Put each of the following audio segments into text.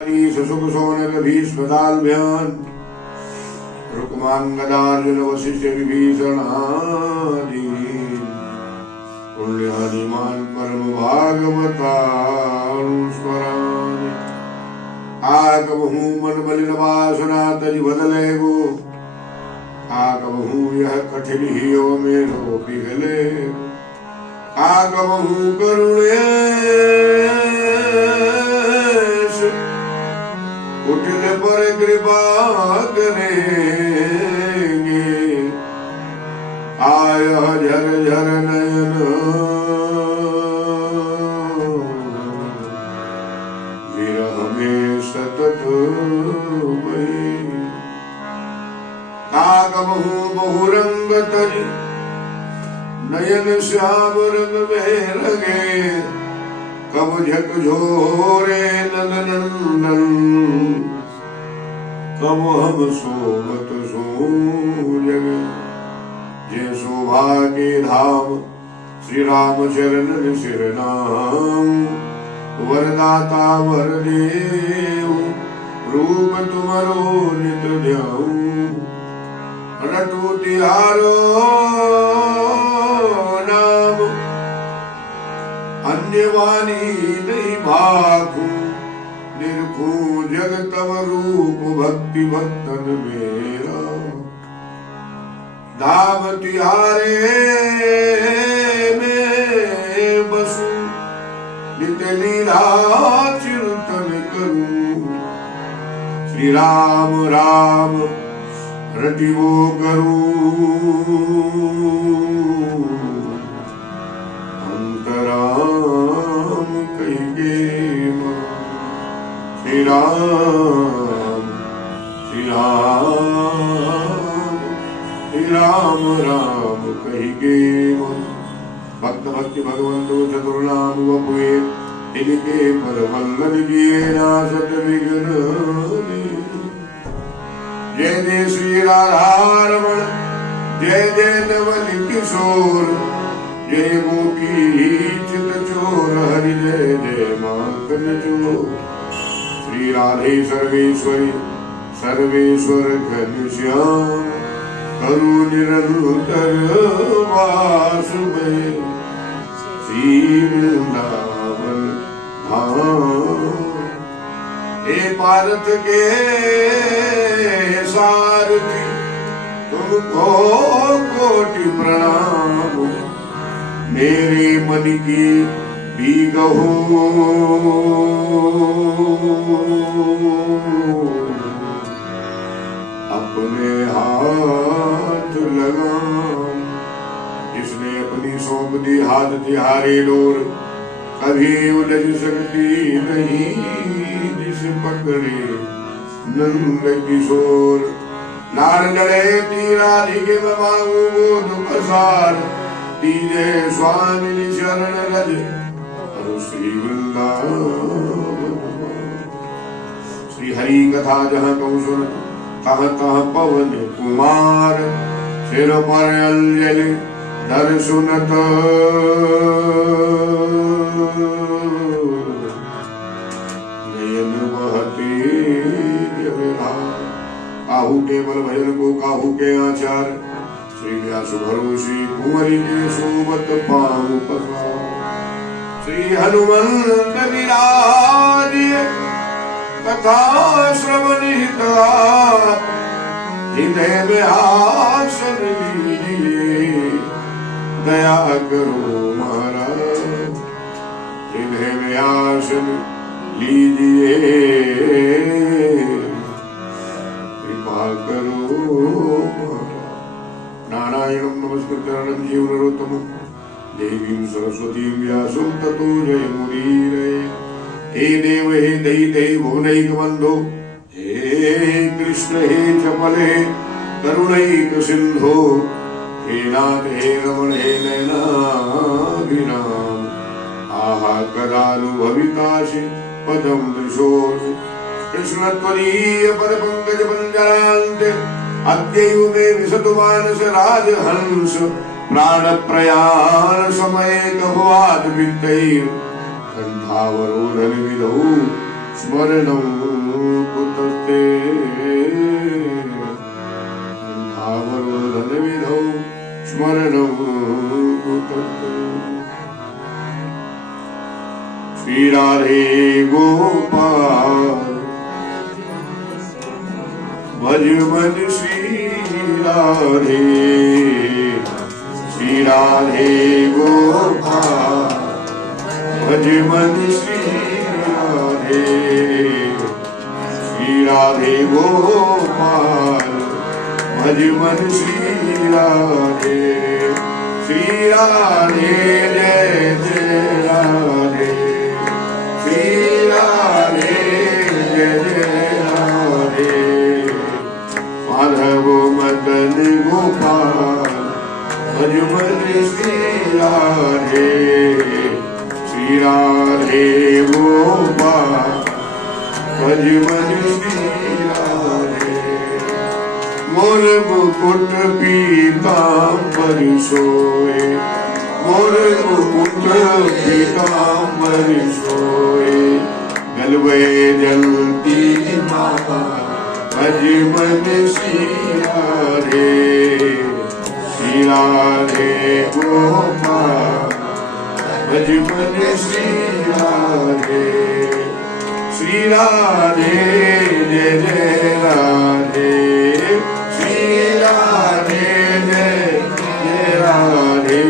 सुसुमसोनक भीष्मदाल्भ्यान् रुक्माङ्गदार्जुन वसिष्ठ विभीषणादीन् पुण्यादिमान् परम भागवतान् स्मरामि। आकबहु मन बलिन वासना तज बदले गो, आकबहु यह कठिन हियो मेरो पिघले, आकबहु करुणे कुटिल पर कृपा करेंगे, आय झर झर नयन विरह में सतत वही। काकबहु बहुरंग तज नयन श्याम रंग में लगे, कब झकझोरे नंदनंदन, कब हम सोवत सो जगे। जे शोभा के धाम श्री राम चरण सिर नाम, वरदाता वर देव रूप तुमरो नित ध्याऊं। रटू तिहारो नाम अन्य वाणी नहीं भाखू, निरखू जग तव रूप भक्ति भक्तन मेरा। धाम तिहारे में बसू, नित लीला चिंतन करूं। श्री राम राम रटिबो करूं, अंतराम कहिगे श्री राम श्री राम श्री राम राम कहिगे। भक्त भक्ति भगवंतो चतुर्नाम वपुए, इनके पर वल्लभ किए नासत विघ्न। जय जय श्री राधारमण, जय जय नवल किशोर, जय गोपी चित चोर, हरि जय जय माखन चोर। श्री राधे सर्वेश्वरी सर्वेश्वर घनश्याम, करु निरंतर वास में श्री वृंदावन धाम। हे पार्थ के सारथी तुमको कोटि प्रणाम, मेरे मन की बीगहो अपने हाथ लगाम। जिसने अपनी सौंप दी हाथ तिहारे डोर, कभी उलझ सकती नहीं जिस पकड़े नंद किशोर। लाड़ लड़े तीराधिके बमाऊ गोद पसार, दीजे स्वामी शरण रज श्री वृंदावन। श्री हरि कथा जहाँ कहूँ सुन, कह कह पवन कुमार। सिर पर अंजलि दर सुनत, नयन बहते काहू केवल भजन को काहू के आचार। श्री व्यास भरोसी कुंवरी के सोबत पाऊ पसार। श्री हनुमंत विराजिए कथा श्रवण हितलाप, हृदय में आसन लीजिए दया करो महाराज। हृदय में आसन लीजिए कृपा करो। नारायणं नमस्कृत्य नरं चैव नरोत्तमं, देवीं सरस्वतीं व्यासं ततो जयमुदीरये। हे देव हे दयिते भुवनैक बंधो, हे कृष्ण हे चपले करुणैक सिंधो, हे नाथ हे रमण हे नयनाभिराम। आहा कदानुभवितासि पदं दृशोर, कृष्ण त्वदीय पद पंकज पंजरान्ते, अद्यैव मे विशतु मानस राजहंस। प्राण प्रयाण समय गभवाद वित्तैर्, कंठावरोधन विधौ स्मरणं कुतस्ते धावरोधनविधौ स्मरणं कुतस्ते। श्री राधे गोपाल भज मन श्री राधे, श्री राधे गोपाल भज मन श्री राधे, श्री राधे गोपाल भज मन श्री राधे, श्री राधे जय जय राधे, श्री राधे जय जय राधे, माधव मदन गोपाल भज मन श्री राधे, श्री राधे गोपाल भज मन श्री राधे। मोर मुकुट पीतांबर सोए, मोर मुकुट पीतांबर सोए, गलवे जलती माता भज मन श्री राधे, श्री राधे गोपाल भज मन श्री राधे, श्री राधे जय जय राधे, श्री राधे जय जय राधे,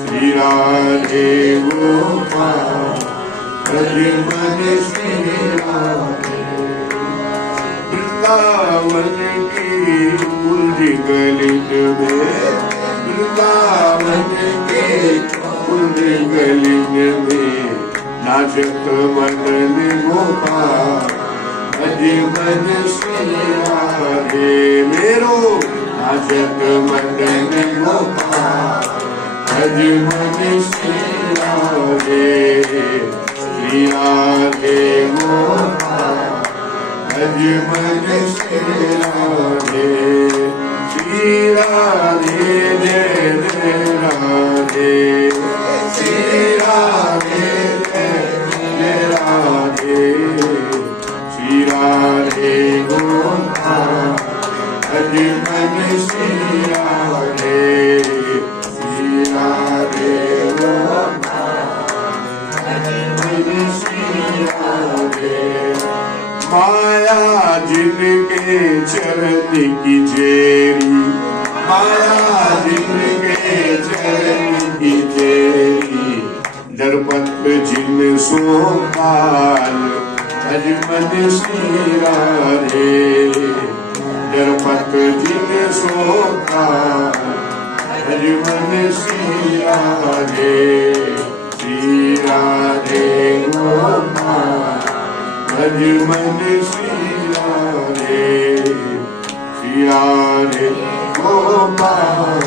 श्री राधे गोपाल भज मन श्री राधे। वृंदावन की कुंज गलित में, वृंदावन के कुंज गलित में नाचत मदन गोपाल भज मन श्री राधे, मेरो नाचत मदन गोपाल भज मन श्री राधे, श्री राधे गोपाल भज मन श्री राधे, श्री राधे जय जय राधे, श्री राधे जय जय राधे, श्री राधे गोपाल भज मन श्री राधे, श्री राधे गोपाल भज मन श्री राधे। माया जिनके चरण की जेरी, माया जिनके चरण की जेरी, दरपत जिन सो काल भज मन श्री राधे, दरपत जिन सो काल भज मन श्री राधे, श्री राधे गोपाल भज मन श्री राधे, श्री राधे गोपाल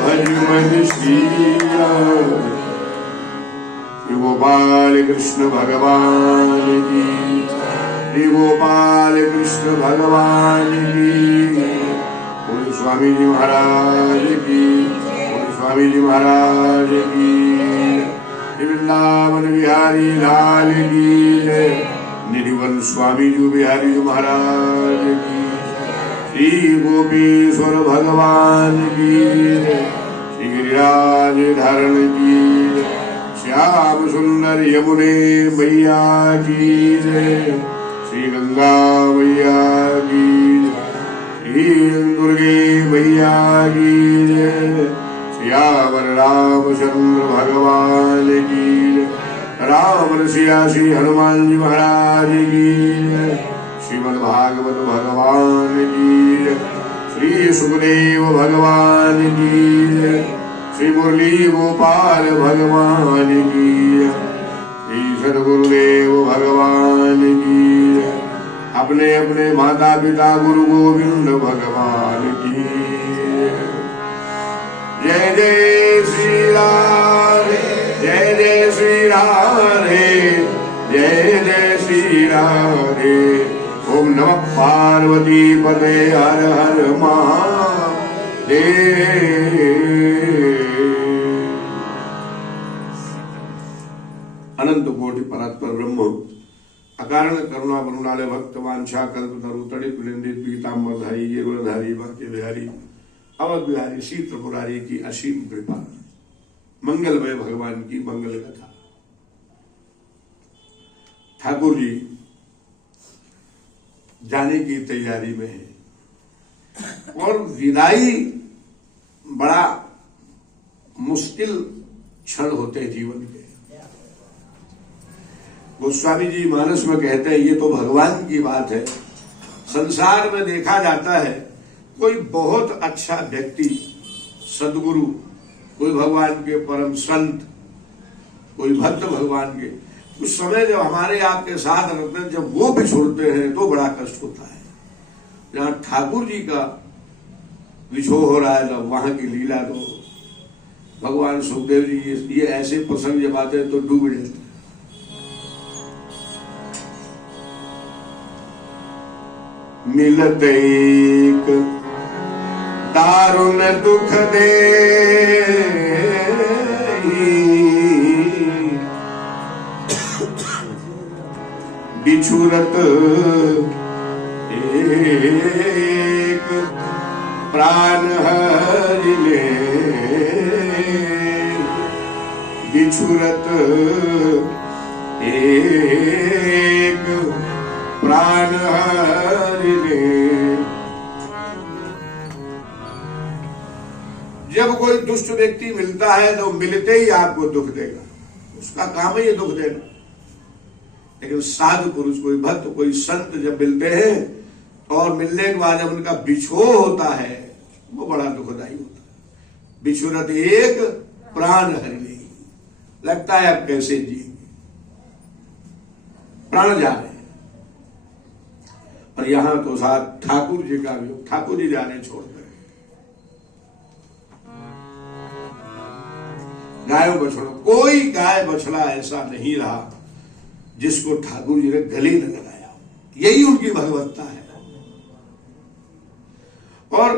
भज मन श्री राधे। श्री गोपाल कृष्ण भगवान की, श्री गोपाल कृष्ण भगवान की, बोलो स्वामी जी महाराज की, बोलो स्वामी जी महाराज की, वृंदावन बिहारी लाल की, निधिवन स्वामी जी बिहारी जी महाराज की, श्री गोपीश्वर भगवान की, श्री गिरिराज धारण की, श्याम सुंदर यमुने मैया की, श्री गंगा मैया की, श्री दुर्गे मैया की, श्यावर रामचंद्र भगवान की, राम रसिया श्री हनुमान जी महाराज की, श्रीमद् भागवत भगवान की, श्री सुखदेव भगवान की, श्री मुरली गोपाल भगवान की, श्री सदगुरुदेव भगवान की, अपने अपने माता पिता गुरु गोविंद भगवान की। जय जय श्री राधे, जय जय श्री राधे, जय जय श्री राधे। ओम नमः पार्वती पते हर हर महादेव। अनंत कोटि परात्पर ब्रह्म अकारण करुणा बरुणालय भक्त वांछा कल्प तरु तड़ित विलिंदित पीताम्बर धारी गिरवरधारी भक्ति बिहारी अवध बिहारी श्री त्रिपुरारी की असीम कृपा। मंगलमय भगवान की मंगल कथा। ठाकुर जी जाने की तैयारी में है और विदाई बड़ा मुश्किल क्षण होते हैं जीवन के। गोस्वामी जी मानस में कहते हैं ये तो भगवान की बात है। संसार में देखा जाता है कोई बहुत अच्छा व्यक्ति, सदगुरु, कोई भगवान के परम संत, कोई भक्त भगवान के, उस समय जब हमारे आपके साथ रहते हैं, जब वो बिछुड़ते हैं तो बड़ा कष्ट होता है। जहां ठाकुर जी का विछोह हो रहा है, जब वहां की लीला, तो भगवान सुखदेव जी ये ऐसे प्रसंग जब आते हैं तो डूब जाते हैं। मिलत एक दारुण दुख दे बिछुरत एक प्राण हरि ले, बिछुरत एक प्राण हरि ले। जब कोई दुष्ट व्यक्ति मिलता है तो मिलते ही आपको दुख देगा, उसका काम है ये दुख देना। लेकिन साधु पुरुष, कोई भक्त, कोई संत जब मिलते हैं और मिलने के बाद जब उनका बिछोह होता है वो बड़ा दुखदायी होता है। बिछुरत एक प्राण हरि ले, लगता है अब कैसे जिएंगे, प्राण जा रहे हैं। और यहां तो साथ ठाकुर जी का भी, ठाकुर जी जाने छोड़ते हैं। गायों बछड़ों, कोई गाय बछड़ा ऐसा नहीं रहा जिसको ठाकुर जी ने गले न लगाया। यही उनकी भगवत्ता है। और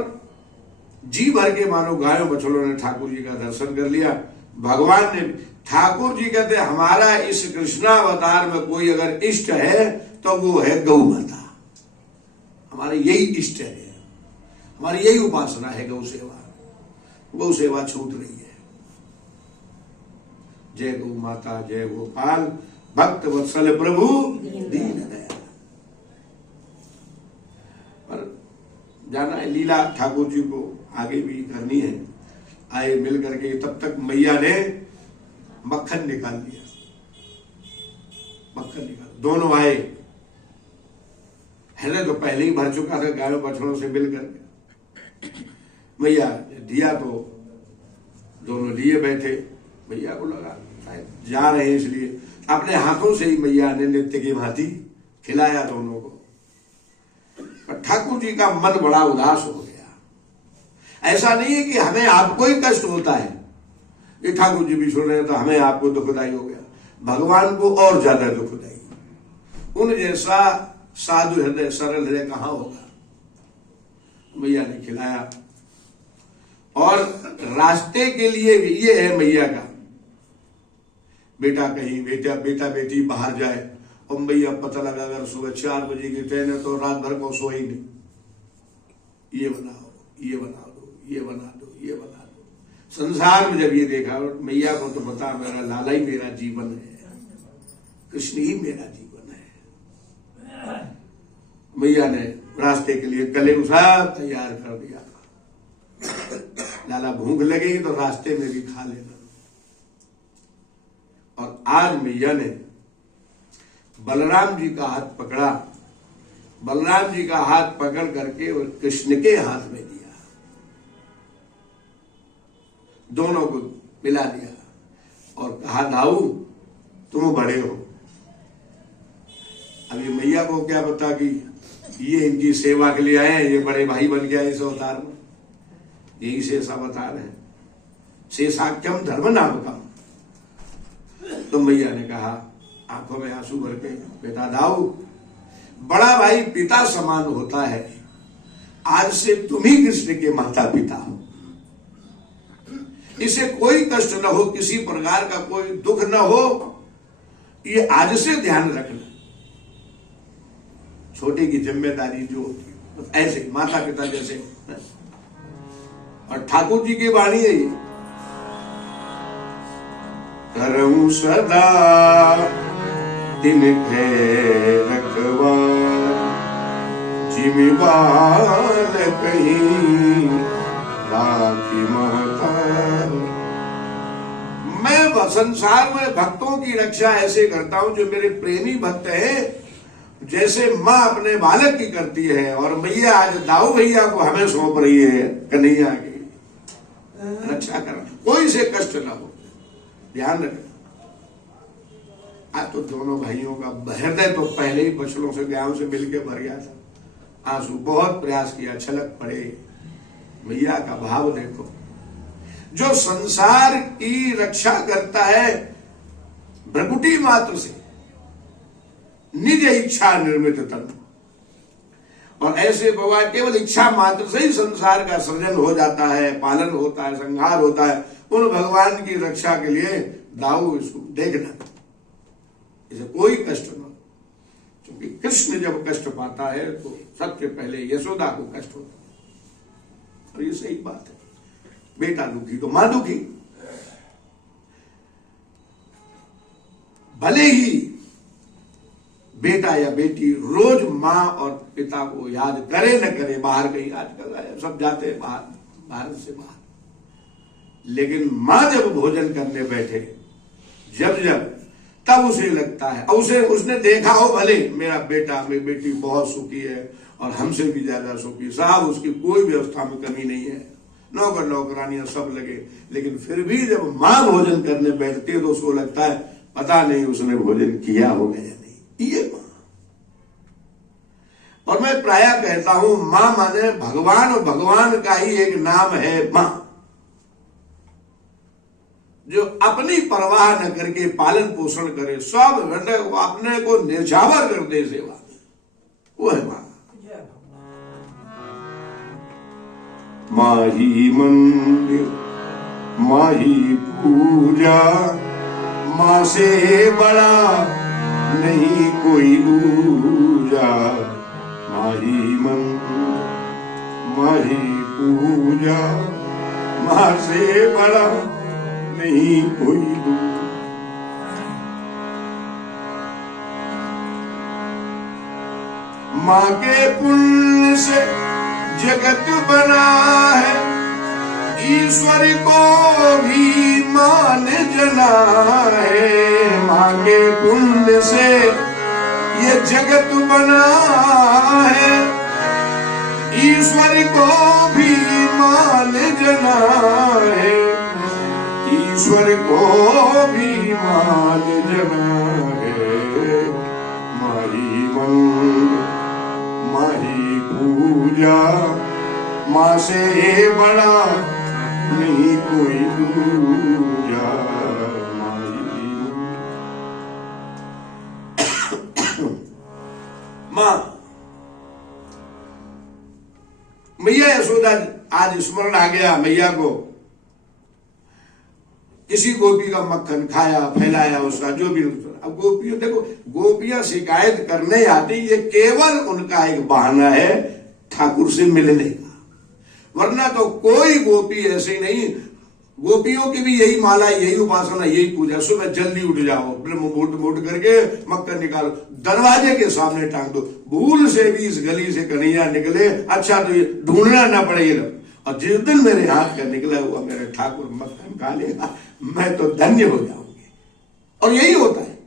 जी भर के मानो गायों बछड़ों ने ठाकुर जी का दर्शन कर लिया। भगवान ने, ठाकुर जी कहते हमारा इस कृष्णावतार में कोई अगर इष्ट है तो वो है गौ माता। हमारे यही इष्ट है, हमारी यही उपासना है गौ सेवा। गौ सेवा छूट रही है। जय गौ माता, जय गोपाल, भक्त वत्सल प्रभु दीन दयाल। पर जाना है लीला ठाकुर जी को आगे भी करनी है। आए मिल करके, तब तक मैया ने मक्खन निकाल दिया। मक्खन निकाल, दोनों आए, है तो पहले ही भर चुका था गायों बछड़ों से मिल करके। मैया दिया तो दोनों लिए बैठे। मैया को लगा जा रहे हैं, इसलिए अपने हाथों से ही मैया ने नित्य की भांति खिलाया दोनों को। ठाकुर जी का मन बड़ा उदास हो गया। ऐसा नहीं है कि हमें आपको ही कष्ट होता है, ये ठाकुर जी भी सुन रहे तो हमें आपको दुखदाई हो गया। भगवान को और ज्यादा दुखदाई। उन जैसा साधु हृदय, सरल हृदय कहां होगा। मैया ने खिलाया। और रास्ते के लिए भी ये है मैया का, बेटा कहीं बेटा बेटी बाहर जाए और मैया पता लगा अगर सुबह 4 बजे की ट्रेन है तो रात भर को सो ही नहीं। ये बनाओ, ये बना दो, ये बना दो, ये बना दो। संसार में जब ये देखा, मैया को तो पता मेरा लाला ही मेरा जीवन है, कृष्ण ही मेरा जीवन है। मैया ने रास्ते के लिए कले सब तैयार कर दिया था। लाला भूख लगेगी तो रास्ते में भी खा लेना। और आज मैया ने बलराम जी का हाथ पकड़ा। बलराम जी का हाथ पकड़ करके और कृष्ण के हाथ में दिया, दोनों को मिला दिया और कहा दाऊ तुम बड़े हो। अभी मैया को क्या पता कि ये इनकी सेवा के लिए आए हैं, ये बड़े भाई बन गया इस अवतार में। यही शेष अवतार है, शेषाख्यम धर्म नाम का। तो मैया ने कहा आंखों में आंसू भर के, बेटा दाऊ, बड़ा भाई पिता समान होता है, आज से तुम ही कृष्ण के माता पिता हो। इसे कोई कष्ट न हो, किसी प्रकार का कोई दुख न हो, ये आज से ध्यान रखना। छोटे की जिम्मेदारी जो होती है, तो ऐसे माता पिता जैसे। और ठाकुर जी की वाणी है ये, करऊं सदा तिनके रखवा जिम्मेवार कहीं राखी माता। मैं संसार में भक्तों की रक्षा ऐसे करता हूं, जो मेरे प्रेमी भक्त हैं, जैसे माँ अपने बालक की करती है। और मैया आज दाऊ भैया को हमें सौंप रही है, कन्हैया की रक्षा करना, कोई से कष्ट ना हो, ध्यान रखें। आज तो दोनों भाइयों का हृदय तो पहले ही बछड़ों से गायों से मिलके भर गया था, आंसू बहुत प्रयास किया, छलक पड़े। मैया का भाव देखो, जो संसार की रक्षा करता है भ्रकुटी मात्र से, निज इच्छा निर्मित तन। और ऐसे भगवान केवल इच्छा मात्र से ही संसार का सृजन हो जाता है, पालन होता है, संहार होता है। उन भगवान की रक्षा के लिए दाऊ इसको देखना, इसे कोई कष्ट न हो। क्योंकि कृष्ण जब कष्ट पाता है तो सबसे पहले यशोदा को कष्ट होता है, और ये सही बात है। बेटा दुखी तो मां दुखी। भले ही बेटा या बेटी रोज मां और पिता को याद करे न करे, बाहर कहीं आजकल सब जाते हैं बाहर, भारत से बाहर, लेकिन मां जब भोजन करने बैठे, जब तब उसे लगता है, और उसने देखा हो भले मेरा बेटा मेरी बेटी बहुत सुखी है और हमसे भी ज्यादा सुखी, साहब उसकी कोई व्यवस्था में कमी नहीं है, नौकर नौकरानियां सब लगे, लेकिन फिर भी जब मां भोजन करने बैठती है तो उसको लगता है पता नहीं उसने भोजन किया होगा या नहीं। ये मां। और मैं प्राय कहता हूं मां माने भगवान, और भगवान का ही एक नाम है मां, जो अपनी परवाह न करके पालन पोषण करे, सब हृदय को अपने को न्यौछावर कर दे सेवा, वो है मां। माही मंदिर माही पूजा, मां से बड़ा नहीं कोई दूजा। माही मंदिर माही पूजा, मां से बड़ा नहीं कोई दूजा। मां के पुण्य से जगत बना है, ईश्वर को भी मान जना है। मां के पुण्य से ये जगत बना है, ईश्वर को भी मान जना है, ईश्वर को भी मान जना है। माही मंदिर माही पूजा, मां से बड़ा नहीं कोई दूजा। मां मैया यशोदा, आज स्मरण आ गया मैया को, किसी गोपी का मक्खन खाया, फैलाया उसका, जो भी। अब गोपियों देखो, गोपियां शिकायत करने आती, ये केवल उनका एक बहाना है ठाकुर से मिलने का, वरना तो कोई गोपी ऐसी नहीं। गोपियों की भी यही माला, यही उपासना, यही पूजा। सुबह जल्दी उठ जाओ, ब्रह्म मुहूर्त करके मक्खन निकालो, दरवाजे के सामने टांग दो, भूल से भी इस गली से कन्हैया निकले, अच्छा तो ये ढूंढना ना पड़े ये लोग। और जिस दिन मेरे हाथ का निकला हुआ मेरे ठाकुर मक्खन खा लेगा, मैं तो धन्य हो जाऊंगी। और यही होता है,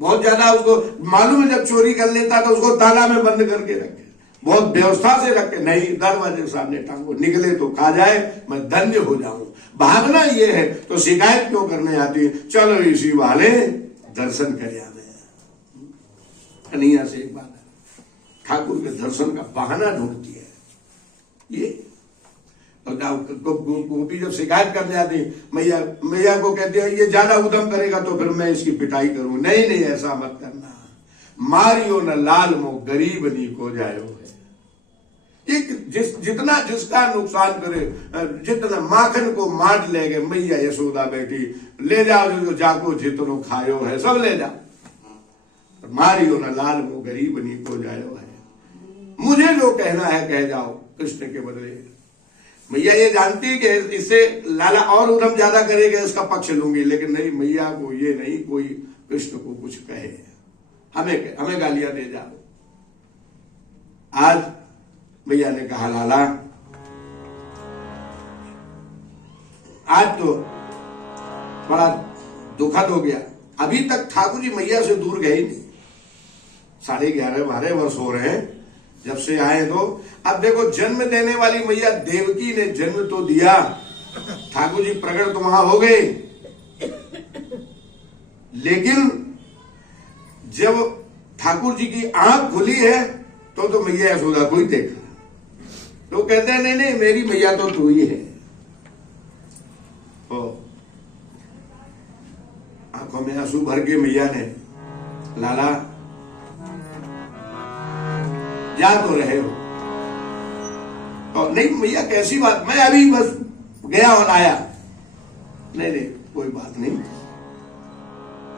बहुत ज्यादा उसको मालूम है, जब चोरी कर लेता तो उसको ताला में बंद करके रखे, बहुत व्यवस्था से रखे, नहीं दरवाजे के सामने टांगो, निकले तो खा जाए, मैं धन्य हो जाऊं। भागना ये है तो शिकायत क्यों करने आती है, चलो इसी वाले दर्शन कर आवे। कन्हैया से एक बात है, ठाकुर के दर्शन का बहाना ढूंढती है ये। गोपी जब शिकायत करने आती, मैया को कहते हैं ये ज्यादा उदम करेगा तो फिर मैं इसकी पिटाई करूं। नहीं नहीं, ऐसा मत करना, मारियो न लाल मो गरीब नी को जायो है। जितना जिसका नुकसान करे, जितना माखन को मार ले गए, मैया यशोदा बेटी ले जाओ, जो जाको जितनो खायो है सब ले जाओ, मारियो न लाल मो गरीब नी को जायो है। मुझे जो कहना है कह जाओ कृष्ण के बदले। मैया ये जानती है कि इससे लाला और उधम ज्यादा करेगा, इसका पक्ष लूंगी, लेकिन नहीं, मैया को ये नहीं कोई कृष्ण को कुछ कहे, हमें गालियां दे जाओ। आज मैया ने कहा लाला आज तो बड़ा दुखद हो गया, अभी तक ठाकुर जी मैया से दूर गए ही नहीं। 11.5-12 वर्ष हो रहे हैं जब से आए, तो अब देखो जन्म देने वाली मैया देवकी ने जन्म तो दिया, ठाकुर जी प्रकट तो वहां हो गए, लेकिन जब ठाकुर जी की आंख खुली है तो मैया यशोदा को ही देखा, तो कहते हैं नहीं नहीं मेरी मैया तो तू ही है। तो आंखों में आंसू भर के मैया ने, लाला जा तो रहे हो, तो नहीं मैया कैसी बात, मैं अभी बस गया और आया, नहीं नहीं कोई बात नहीं।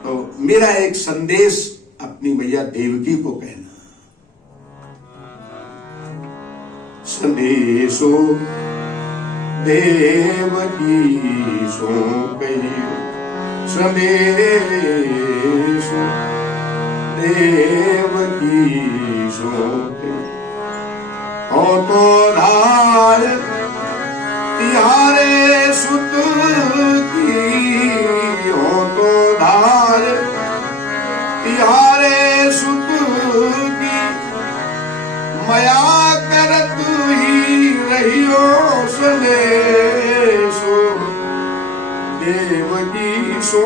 तो मेरा एक संदेश अपनी मैया देवकी को कहना, संदेशो देवकी सो कहियो, संदेशो देवकी सो कहियो, हो तो धार तिहारे सुत की, हो तो धार तिहारे सुत की, मया करत ही रहियो संदेशो देवकी सो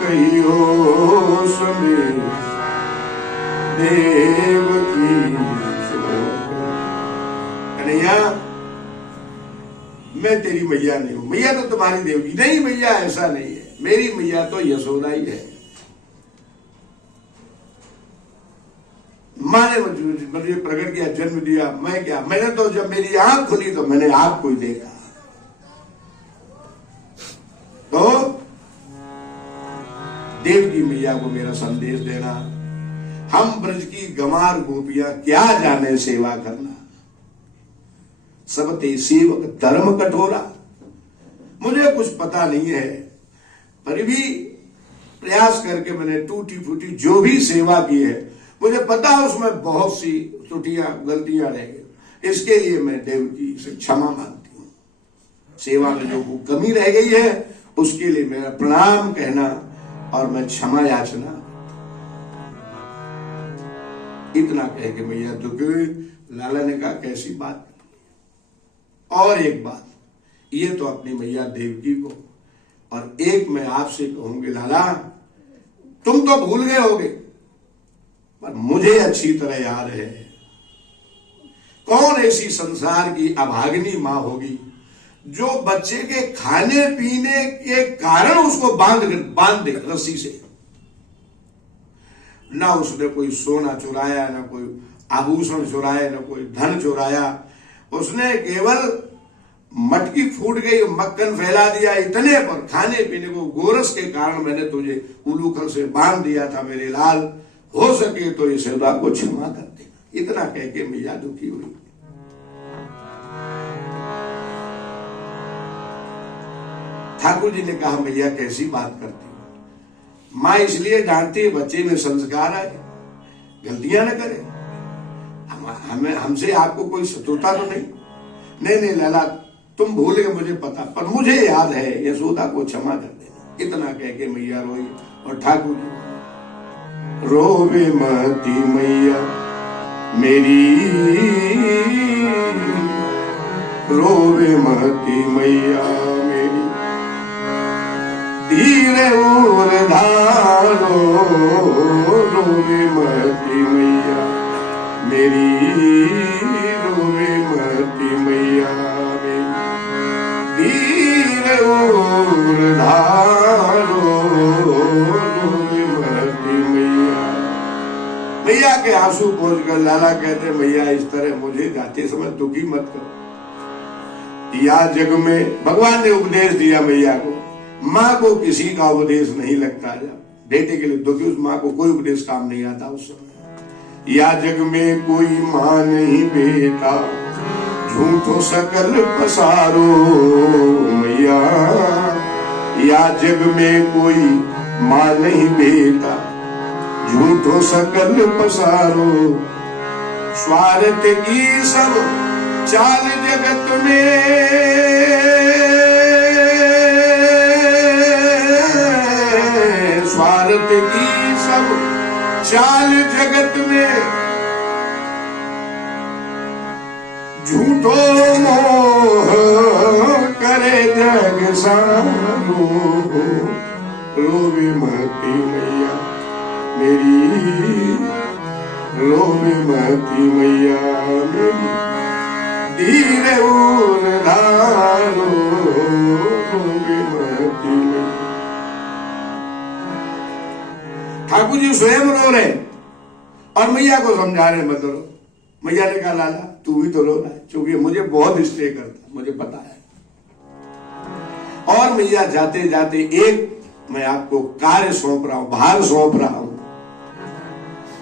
कहियो, संदेश देवकी सो। कन्हैया मैं तेरी मैया नहीं हूं, मैया तो तुम्हारी देवकी नहीं, मैया ऐसा नहीं है, मेरी मैया तो यशोदा ही है। माँ ने मुझे प्रकट किया, जन्म दिया, मैं क्या, मैंने तो जब मेरी आंख खुली तो मैंने आपको ही देखा। तो देवकी मैया को मेरा संदेश देना, हम ब्रज की गंवार गोपियां क्या जाने सेवा करना, सब ते सेवक धर्म कठोरा। मुझे कुछ पता नहीं है, पर भी प्रयास करके मैंने टूटी फूटी जो भी सेवा की है, मुझे पता है उसमें बहुत सी त्रुटियां गलतियां रह गई, इसके लिए मैं देवकी से क्षमा मांगती हूँ। सेवा में जो कमी रह गई है उसके लिए मेरा प्रणाम कहना और मैं क्षमा याचना। इतना कह के मैया दुख। लाला ने कहा कैसी बात, और एक बात, ये तो अपनी मैया देवकी को, और एक मैं आपसे कहूंगी लाला, तुम तो भूल गए होगे पर मुझे अच्छी तरह याद है, कौन ऐसी संसार की अभागिनी मां होगी जो बच्चे के खाने पीने के कारण उसको बांध दे रस्सी से। ना उसने कोई सोना चुराया, ना कोई आभूषण चुराया, ना कोई धन चुराया, उसने केवल मटकी फूट गई, मक्खन फैला दिया, इतने पर खाने पीने को गोरस के कारण मैंने तुझे उलूखल से बांध दिया था मेरे लाल, हो सके तो इस यशोदा को क्षमा कर देना। इतना कह के मैया दुखी हुई। ठाकुर जी ने कहा मैया कैसी बात करती हो, माँ इसलिए डांटती है बच्चे में संस्कार आए, गलतियां न करे, हमें हमसे आपको कोई शत्रुता तो नहीं। नहीं लाला तुम भूल गए मुझे पता, पर मुझे याद है, यशोदा को क्षमा कर देना। इतना कह के मैया रोई और ठाकुर जी रोवे मती मैया मेरी, रोवे मती मैया मेरी, धीरे उर धारो, रोवे मती मैया मेरी, रोवे मती मैया मेरी, धीरे उर धारो, रोवे मती मैया। मैया के आंसू पहुंचकर लाला कहते मैया इस तरह मुझे जाते समय दुखी मत करो। या जग में भगवान ने उपदेश दिया मैया को, माँ को किसी का उपदेश नहीं लगता, जब बेटे के लिए दुखी उस माँ को कोई उपदेश काम नहीं आता उस समय। या जग में कोई माँ नहीं बेटा, झूठो सकल पसारो मैया। या जग में कोई माँ नहीं बेटा, झूठो सकल पसारो। स्वार्थ की सब चाल जगत में, स्वार्थ की सब चाल जगत में, झूठो मोह करे जग सारो। रोवे महती मैया मेरी, रोवे महती मैया मेरी, धीरे उर धारो। रोवे महती मैया। ठाकुर जी स्वयं रो रहे और मैया को समझा रहे मत रो। मैया ने कहा लाला तू भी तो रो रहा है, क्योंकि मुझे बहुत स्टे करता, मुझे पता है। और मैया जाते जाते एक मैं आपको कार्य सौंप रहा हूं, भार सौंप रहा हूं।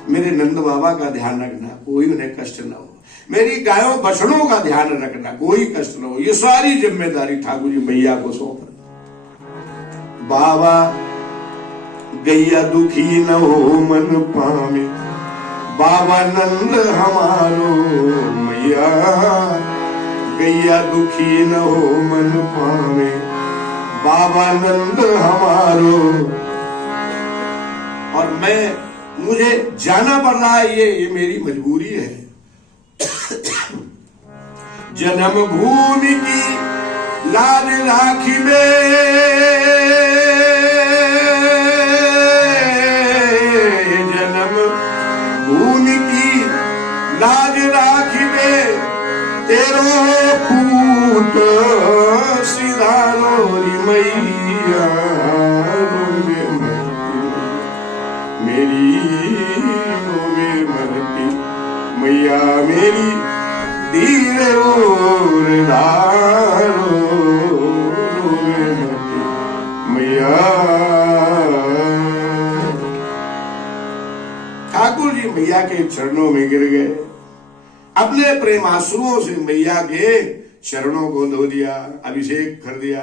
मेरे नंद बाबा का ध्यान रखना, कोई उन्हें कष्ट न हो। मेरी गायों बछड़ों का ध्यान रखना, कोई कष्ट न हो। ये सारी जिम्मेदारी ठाकुर जी मैया को सौंप रहे। बाबा गैया दुखी न हो मन पावे, बाबा नंद हमारो मैया। गैया दुखी न हो मन पावे, बाबा नंद हमारो। और मुझे जाना पड़ रहा है, ये मेरी मजबूरी है। जन्म भूमि की लाज राखी में, लाज राखी में तेरो पूत सिधारो री मैया। रोवे मेरी, रोवे मरती मैया मेरी, धीरे रोवे धारो। रोवे मरती मैया। ठाकुर जी मैया के चरणों में गिर गए, अपने प्रेमाश्रुओं से मैया के चरणों को धो दिया, अभिषेक कर दिया।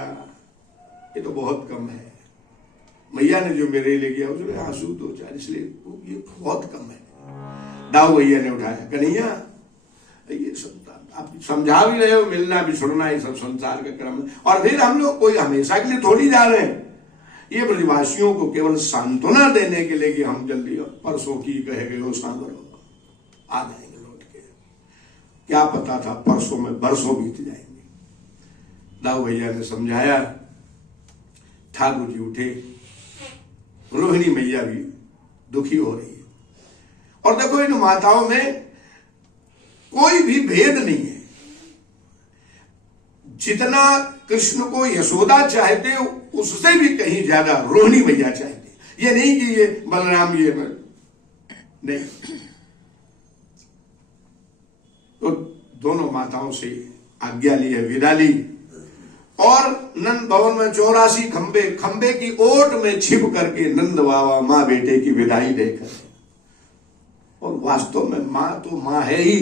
ये तो बहुत कम है। मैया ने जो मेरे लिए किया उसमें आंसू 2-4, इसलिए ये बहुत कम है। दाऊ भैया ने उठाया, कन्हैया ये सब आप समझा भी रहे हो, मिलना बिछुड़ना ये सब संसार का क्रम है। और फिर हम लोग कोई हमेशा के लिए थोड़ी जा रहे हैं। ये ब्रजवासियों को केवल सांत्वना देने के लिए कि हम जल्दी परसों की कहे गए हो सांवरो आ जाएंगे लौट के। क्या पता था परसों में बरसों बीत जाएंगे। दाऊ भैया ने समझाया, ठाकुर जी उठे। रोहिणी मैया भी दुखी हो रही है। और देखो इन माताओं में कोई भी भेद नहीं है। जितना कृष्ण को यशोदा चाहते उससे भी कहीं ज्यादा रोहिणी मैया चाहते। ये नहीं कि ये बलराम ये नहीं, तो दोनों माताओं से आज्ञा ली है, विदा ली। और नंद भवन में 84 खंबे, खंबे की ओट में छिप करके नंद बाबा मां बेटे की विदाई देकर। और वास्तव में मां तो मां है ही,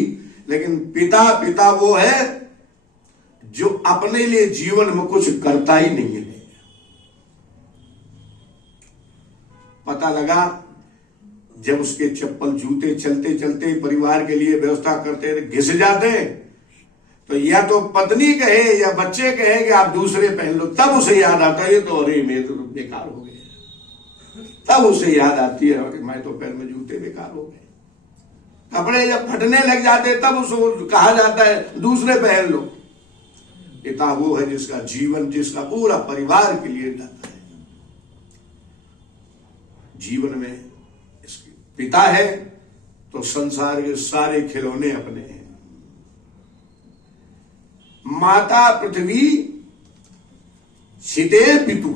लेकिन पिता वो है जो अपने लिए जीवन में कुछ करता ही नहीं है। पता लगा जब उसके चप्पल जूते चलते चलते परिवार के लिए व्यवस्था करते घिस जाते, तो या तो पत्नी कहे या बच्चे कहे कि आप दूसरे पहन लो, तब उसे याद आता है ये तो अरे मेरे तो बेकार हो गए। तब उसे याद आती है कि मैं तो पैर में जूते बेकार हो गए। कपड़े जब फटने लग जाते तब उसको कहा जाता है दूसरे पहन लो। पिता वो है जिसका जीवन, जिसका पूरा परिवार के लिए जाता है। जीवन में इसके पिता है तो संसार के सारे खिलौने अपने हैं। माता पृथ्वी छिते पितु,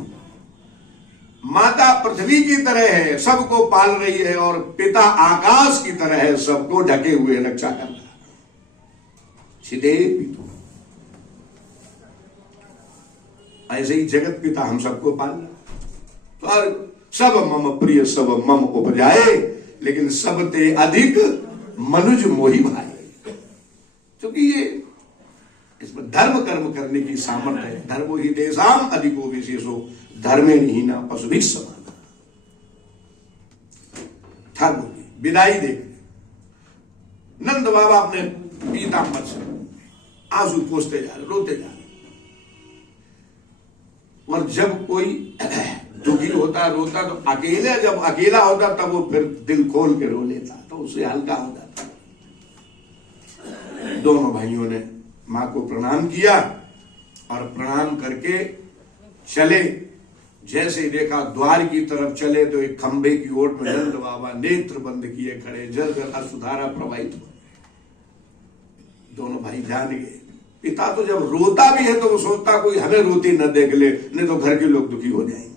माता पृथ्वी की तरह है, सबको पाल रही है, और पिता आकाश की तरह है, सबको ढके हुए रक्षा कर रहा है। छिते पितु, ऐसे ही जगत पिता हम सबको पाल रहा है। और सब मम प्रिय सब मम उपजाए, लेकिन सबते अधिक मनुज मोही भाई, क्योंकि ये इसमें धर्म कर्म करने की सामर्थ्य है। धर्मो ही देशाम अधिको विशेषो धर्मे नहीं ना पशु भी समान। ठाकुर जी विदाई देख नंद बाबा अपने पीताम्बर से आंसू पोंछते जा रहे, रोते जा रहे। और जब कोई दुखी होता रोता तो अकेले, जब अकेला होता तब वो फिर दिल खोल के रो लेता, तो उससे हल्का हो जाता। दोनों भाइयों ने मां को प्रणाम किया और प्रणाम करके चले। जैसे देखा द्वार की तरफ चले तो एक खंबे की ओर में नंद बाबा नेत्र बंद किए खड़े, जल जल अश्रुधारा प्रवाहित हो। दोनों भाई जान गए। पिता तो जब रोता भी है तो वो सोचता कोई हमें रोती न देख ले, नहीं तो घर के लोग दुखी हो जाएंगे।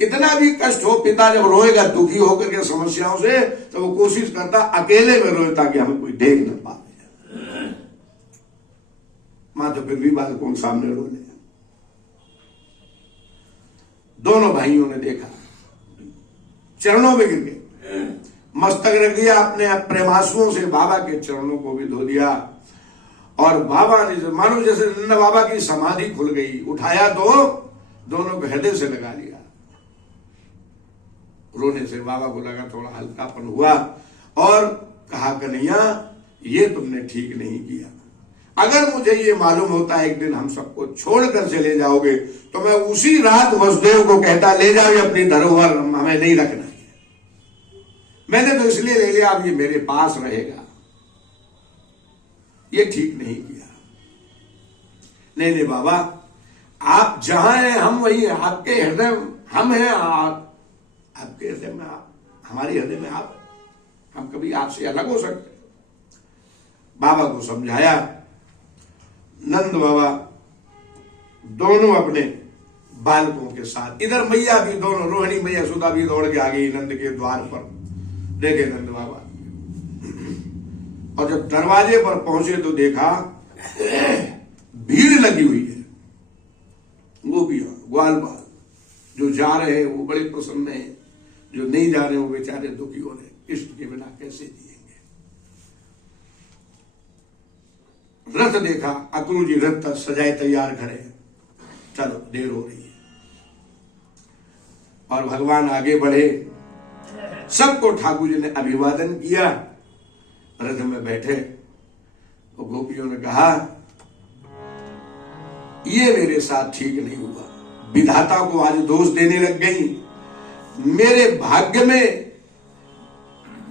कितना भी कष्ट हो, पिता जब रोएगा दुखी होकर के समस्याओं से, तो वो कोशिश करता अकेले में रोए ताकि हमें कोई देख न पाए। मां तो फिर भी बालकों सामने रो ले। दोनों भाइयों ने देखा, चरणों में गिर गए, मस्तक रख दिया अपने प्रेमासुओं से, बाबा के चरणों को भी धो दिया। और बाबा ने मानो जैसे नंद बाबा की समाधि खुल गई, उठाया तो दोनों को हृदय से लगा लिया। रोने से बाबा को लगा थोड़ा हल्कापन हुआ और कहा कन्हैया ये तुमने ठीक नहीं किया। अगर मुझे ये मालूम होता एक दिन हम सबको छोड़कर चले जाओगे तो मैं उसी रात वसुदेव को कहता ले जाओ ये अपनी धरोहर, हमें नहीं रखना है। मैंने तो इसलिए ले लिया अब ये मेरे पास रहेगा। ये ठीक नहीं किया। नहीं नहीं बाबा, आप जहां हैं हम वही हैं। आपके हृदय हम हैं, आपके हृदय में आप, हमारे हृदय में आप, हम कभी आपसे अलग हो सकते। बाबा को समझाया। नंद बाबा दोनों अपने बालकों के साथ, इधर मैया भी दोनों, रोहिणी मैया सुधा भी दौड़ के आ गई नंद के द्वार पर। देखे नंद बाबा, और जब दरवाजे पर पहुंचे तो देखा भीड़ लगी हुई है। गोपियां ग्वाल बाल, जो जा रहे हैं वो बड़े प्रसन्न हैं, जो नहीं जा रहे वो बेचारे दुखी हो रहे, इष्ट के बिना कैसे जिएंगे। रथ देखा, अक्रूर जी रथ तक सजाए तैयार खड़े, चलो देर हो रही है। और भगवान आगे बढ़े, सबको ठाकुर जी ने अभिवादन किया, रथ में बैठे। तो गोपियों ने कहा ये मेरे साथ ठीक नहीं हुआ, विधाता को आज दोष देने लग गई। मेरे भाग्य में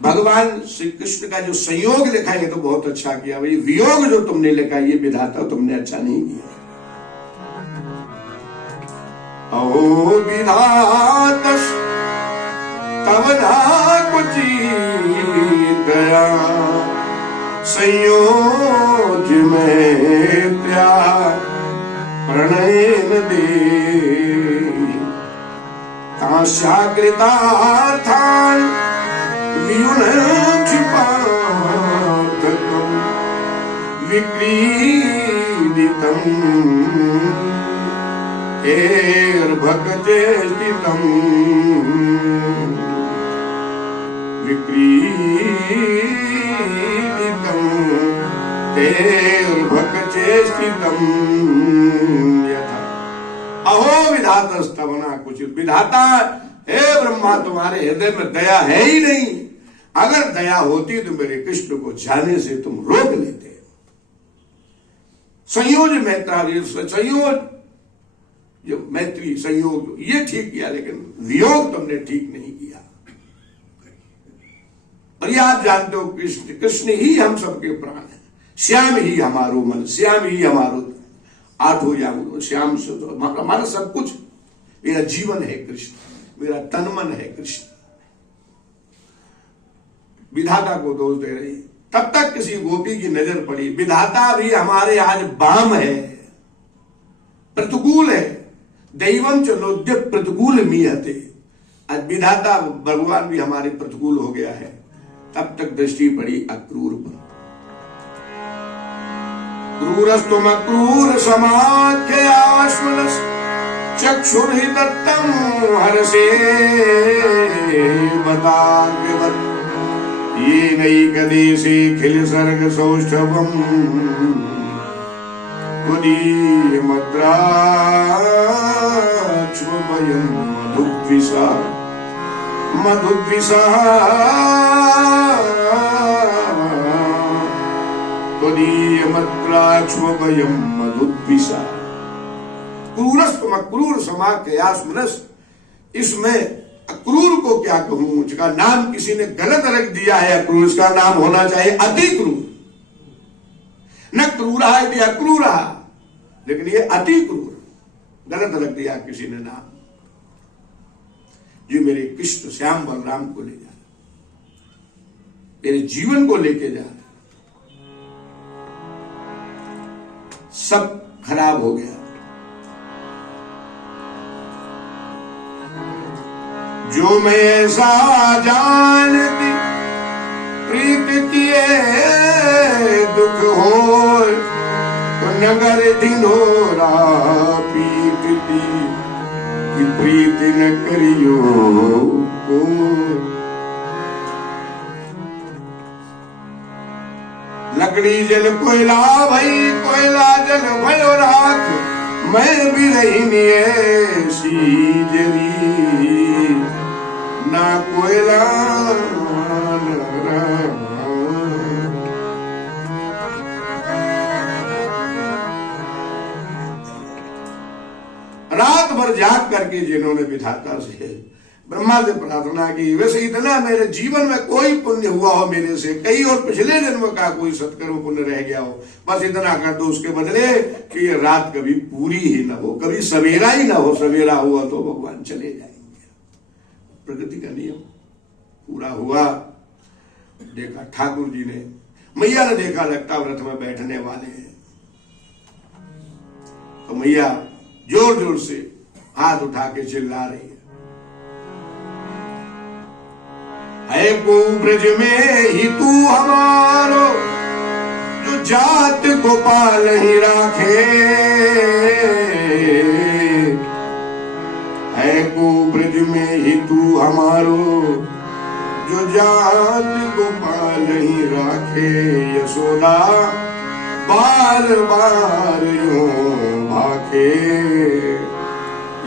भगवान श्री कृष्ण का जो संयोग लिखा है तो बहुत अच्छा किया, भाई वियोग जो तुमने लिखा ये विधाता तुमने अच्छा नहीं किया। ओ विधाता तब ना कुछ गया, संयोग में त्याग प्रणय न दे। ताशाकृतार्थान वियुनक्षिपातकं विक्रीडितं एर्भकचेष्टितं विक्रीडितं एर्भकचेष्टितं यथा। अहो विधातस्तवना कुछ, विधाता हे ब्रह्मा तुम्हारे हृदय में दया है ही नहीं। अगर दया होती तो मेरे कृष्ण को जाने से तुम रोक लेते। संयोज मैत्री, संयोग जो मैत्री संयोग ये ठीक किया, लेकिन वियोग तुमने ठीक नहीं किया। और ये आप जानते हो कृष्ण, कृष्ण ही हम सबके प्राण है। श्याम ही हमारो मन, श्याम ही हमारो आठों याम, श्याम से तो हमारा सब कुछ, मेरा जीवन है कृष्ण, मेरा तन मन है कृष्ण। विधाता को दोष दे रही, तब तक किसी गोपी की नजर पड़ी, विधाता भी हमारे आज बाम है, प्रतिकूल है। दैवम चलोद्य प्रतिकूल मीहते, आज विधाता भगवान भी हमारे प्रतिकूल हो गया है। तब तक दृष्टि पड़ी अक्रूर पर। क्रूरस्तुम अक्रूर समाख्य आश्वलस चक्षुर्हि दत्तम हर्षे बताग्यवत् ये नैकदेशे खिल सर्ग सौष्ठवम् त्वदीयमद्राक्ष्मभयं मधुद्विषा त्वदीयमद्राक्ष्मभयं मधुद्विषा। क्रूरस्तम क्रूर समाख्यास मनस। इसमें अक्रूर को क्या कहूं, उसका नाम किसी ने गलत रख दिया है। अक्रूर, इसका नाम होना चाहिए अति क्रूर। न क्रूरा है अक्रूरा, लेकिन ये अति क्रूर गलत रख दिया किसी ने नाम। जो मेरे कृष्ण श्याम बलराम को ले जा, मेरे जीवन को लेके जा, सब खराब हो गया। जो मैं ऐसा जानती प्रीत किए दुख हो, तो नगर ढिंढोरा पीटती कि प्रीत न करियो को। लकड़ी जल कोयला भई, कोयला जल भयो राख, मैं भी रही ऐसी जरी, ना कोयला रात भर जाग करके जिन्होंने विधाता से ब्रह्मा से प्रार्थना की, वैसे इतना मेरे जीवन में कोई पुण्य हुआ हो मेरे से, कई और पिछले जन्म का कोई सत्कर्म पुण्य रह गया हो, बस इतना कर दो उसके बदले कि ये रात कभी पूरी ही ना हो, कभी सवेरा ही ना हो। सवेरा हुआ तो भगवान चले जाएंगे। प्रकृति का नियम पूरा हुआ। देखा ठाकुर जी ने, मैया ने देखा लगता व्रत में बैठने वाले हैं, तो मैया जोर जोर से हाथ उठा के चिल्ला रही है को ब्रज में ही तू हमारो, जो जात गोपाल ही राखे, है को ब्रज में ही तू हमारो, जो जात गोपाल ही राखे। यशोदा बार बार यूं भाखे,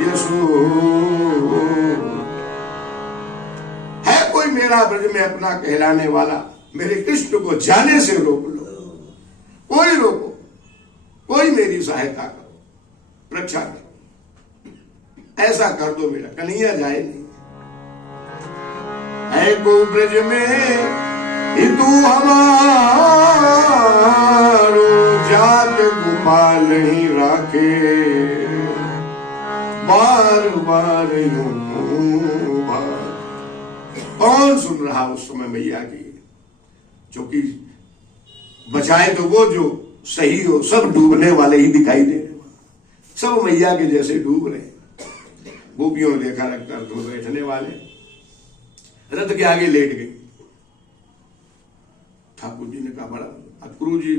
यशो है कोई मेरा ब्रज में अपना कहलाने वाला, मेरे कृष्ण को जाने से रोक लो, कोई रोको, कोई मेरी सहायता करो, रक्षा करो, ऐसा कर दो मेरा कन्हैया जाए नहीं। है को ब्रज में ही तू हमारो, जात गोपाल ही राखे, बार बार यूं भाखे। कौन सुन रहा उस समय मैया की, जो कि बचाए तो वो जो सही हो, सब डूबने वाले ही दिखाई दे रहे, सब मैया के जैसे डूब रहे। गोपियों ने देखा लगता तो बैठने वाले रथ के आगे लेट गई। ठाकुर जी ने कहा बड़ा अक्रूर जी,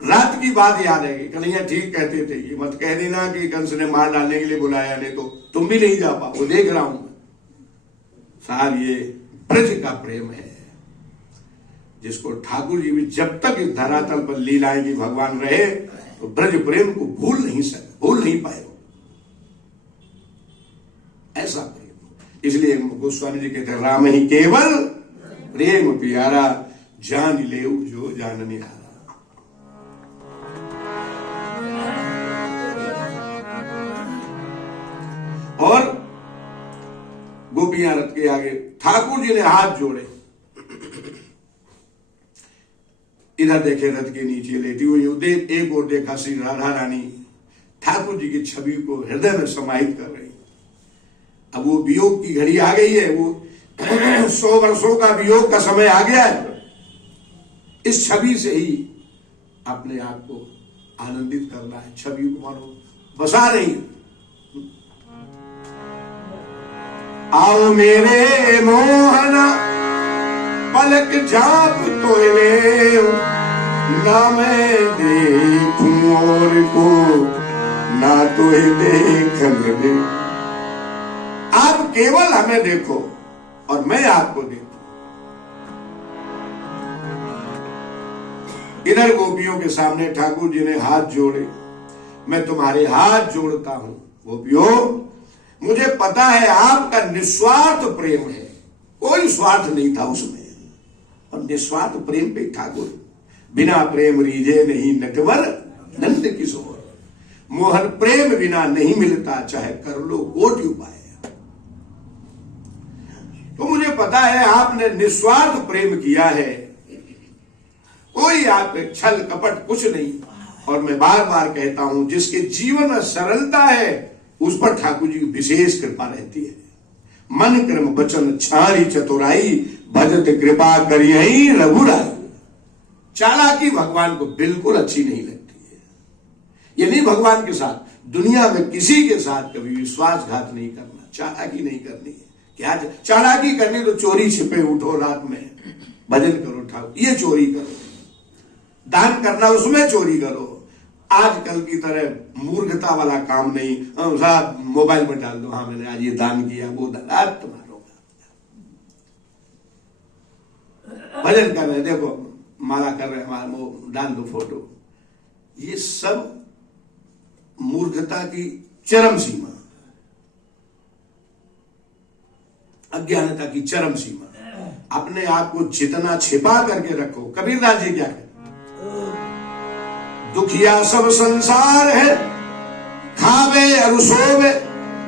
रात की बात याद है। कन्हैया ठीक कहते थे, ये मत कह देना कि कंस ने मार डालने के लिए बुलाया, नहीं तो तुम भी नहीं जा पाओ, देख रहा हूं साहब। ये ब्रज का प्रेम है, जिसको ठाकुर जी भी जब तक इस धरातल पर लीलाएं की भगवान रहे, तो ब्रज प्रेम को भूल नहीं पाए, ऐसा प्रेम। इसलिए गोस्वामी जी कहते हैं, राम ही केवल प्रेम प्यारा, जान ले जो जान निहारा। और गोपियां रथ के आगे, ठाकुर जी ने हाथ जोड़े, इधर देखे रथ के नीचे लेटी हुई, एक और देखा श्री राधा रानी ठाकुर जी की छवि को हृदय में समाहित कर रही। अब वो वियोग की घड़ी आ गई है, वो 100 वर्षों का वियोग का समय आ गया है। इस छवि से ही अपने आप को आनंदित करना है, छवि को मानो बसा रही। आओ मेरे मोहना पलक झाप तो ले, ना मैं देखूं और को, ना तो देखने दे। आप केवल हमें देखो और मैं आपको देखूं, इधर गोपियों के सामने ठाकुर जी ने हाथ जोड़े, मैं तुम्हारे हाथ जोड़ता हूं गोपियों, मुझे पता है आपका निस्वार्थ प्रेम है, कोई स्वार्थ नहीं था उसमें, और निस्वार्थ प्रेम पे ठाकुर, बिना प्रेम रीझे नहीं नटवर नंद किशोर, मोहन प्रेम बिना नहीं मिलता, चाहे कर लो कोटि उपाय। तो मुझे पता है आपने निस्वार्थ प्रेम किया है, कोई आप छल कपट कुछ नहीं। और मैं बार बार कहता हूं, जिसके जीवन में सरलता है उस पर ठाकुर जी की विशेष कृपा रहती है। मन कर्म वचन छारी चतुराई, भजत कृपा करियहि रघुराई। चालाकी भगवान को बिल्कुल अच्छी नहीं लगती है। ये नहीं भगवान के साथ, दुनिया में किसी के साथ कभी विश्वासघात नहीं करना, चालाकी नहीं करनी है। क्या चालाकी करनी तो चोरी छिपे उठो रात में भजन करो ठाकुर, ये चोरी करो, दान करना उसमें चोरी करो। आजकल की तरह मूर्खता वाला काम नहीं, साहब मोबाइल में डाल दो, हाँ मैंने आज ये दान किया, वो दान, आज तुम्हारा भजन कर रहे, देखो माला कर रहे हमारा, वो डाल दो फोटो। ये सब मूर्खता की चरम सीमा, अज्ञानता की चरम सीमा। अपने आप को जितना छिपा करके रखो। कबीरदास जी क्या कहते, दुखिया सब संसार है, खावे अरु सोवे,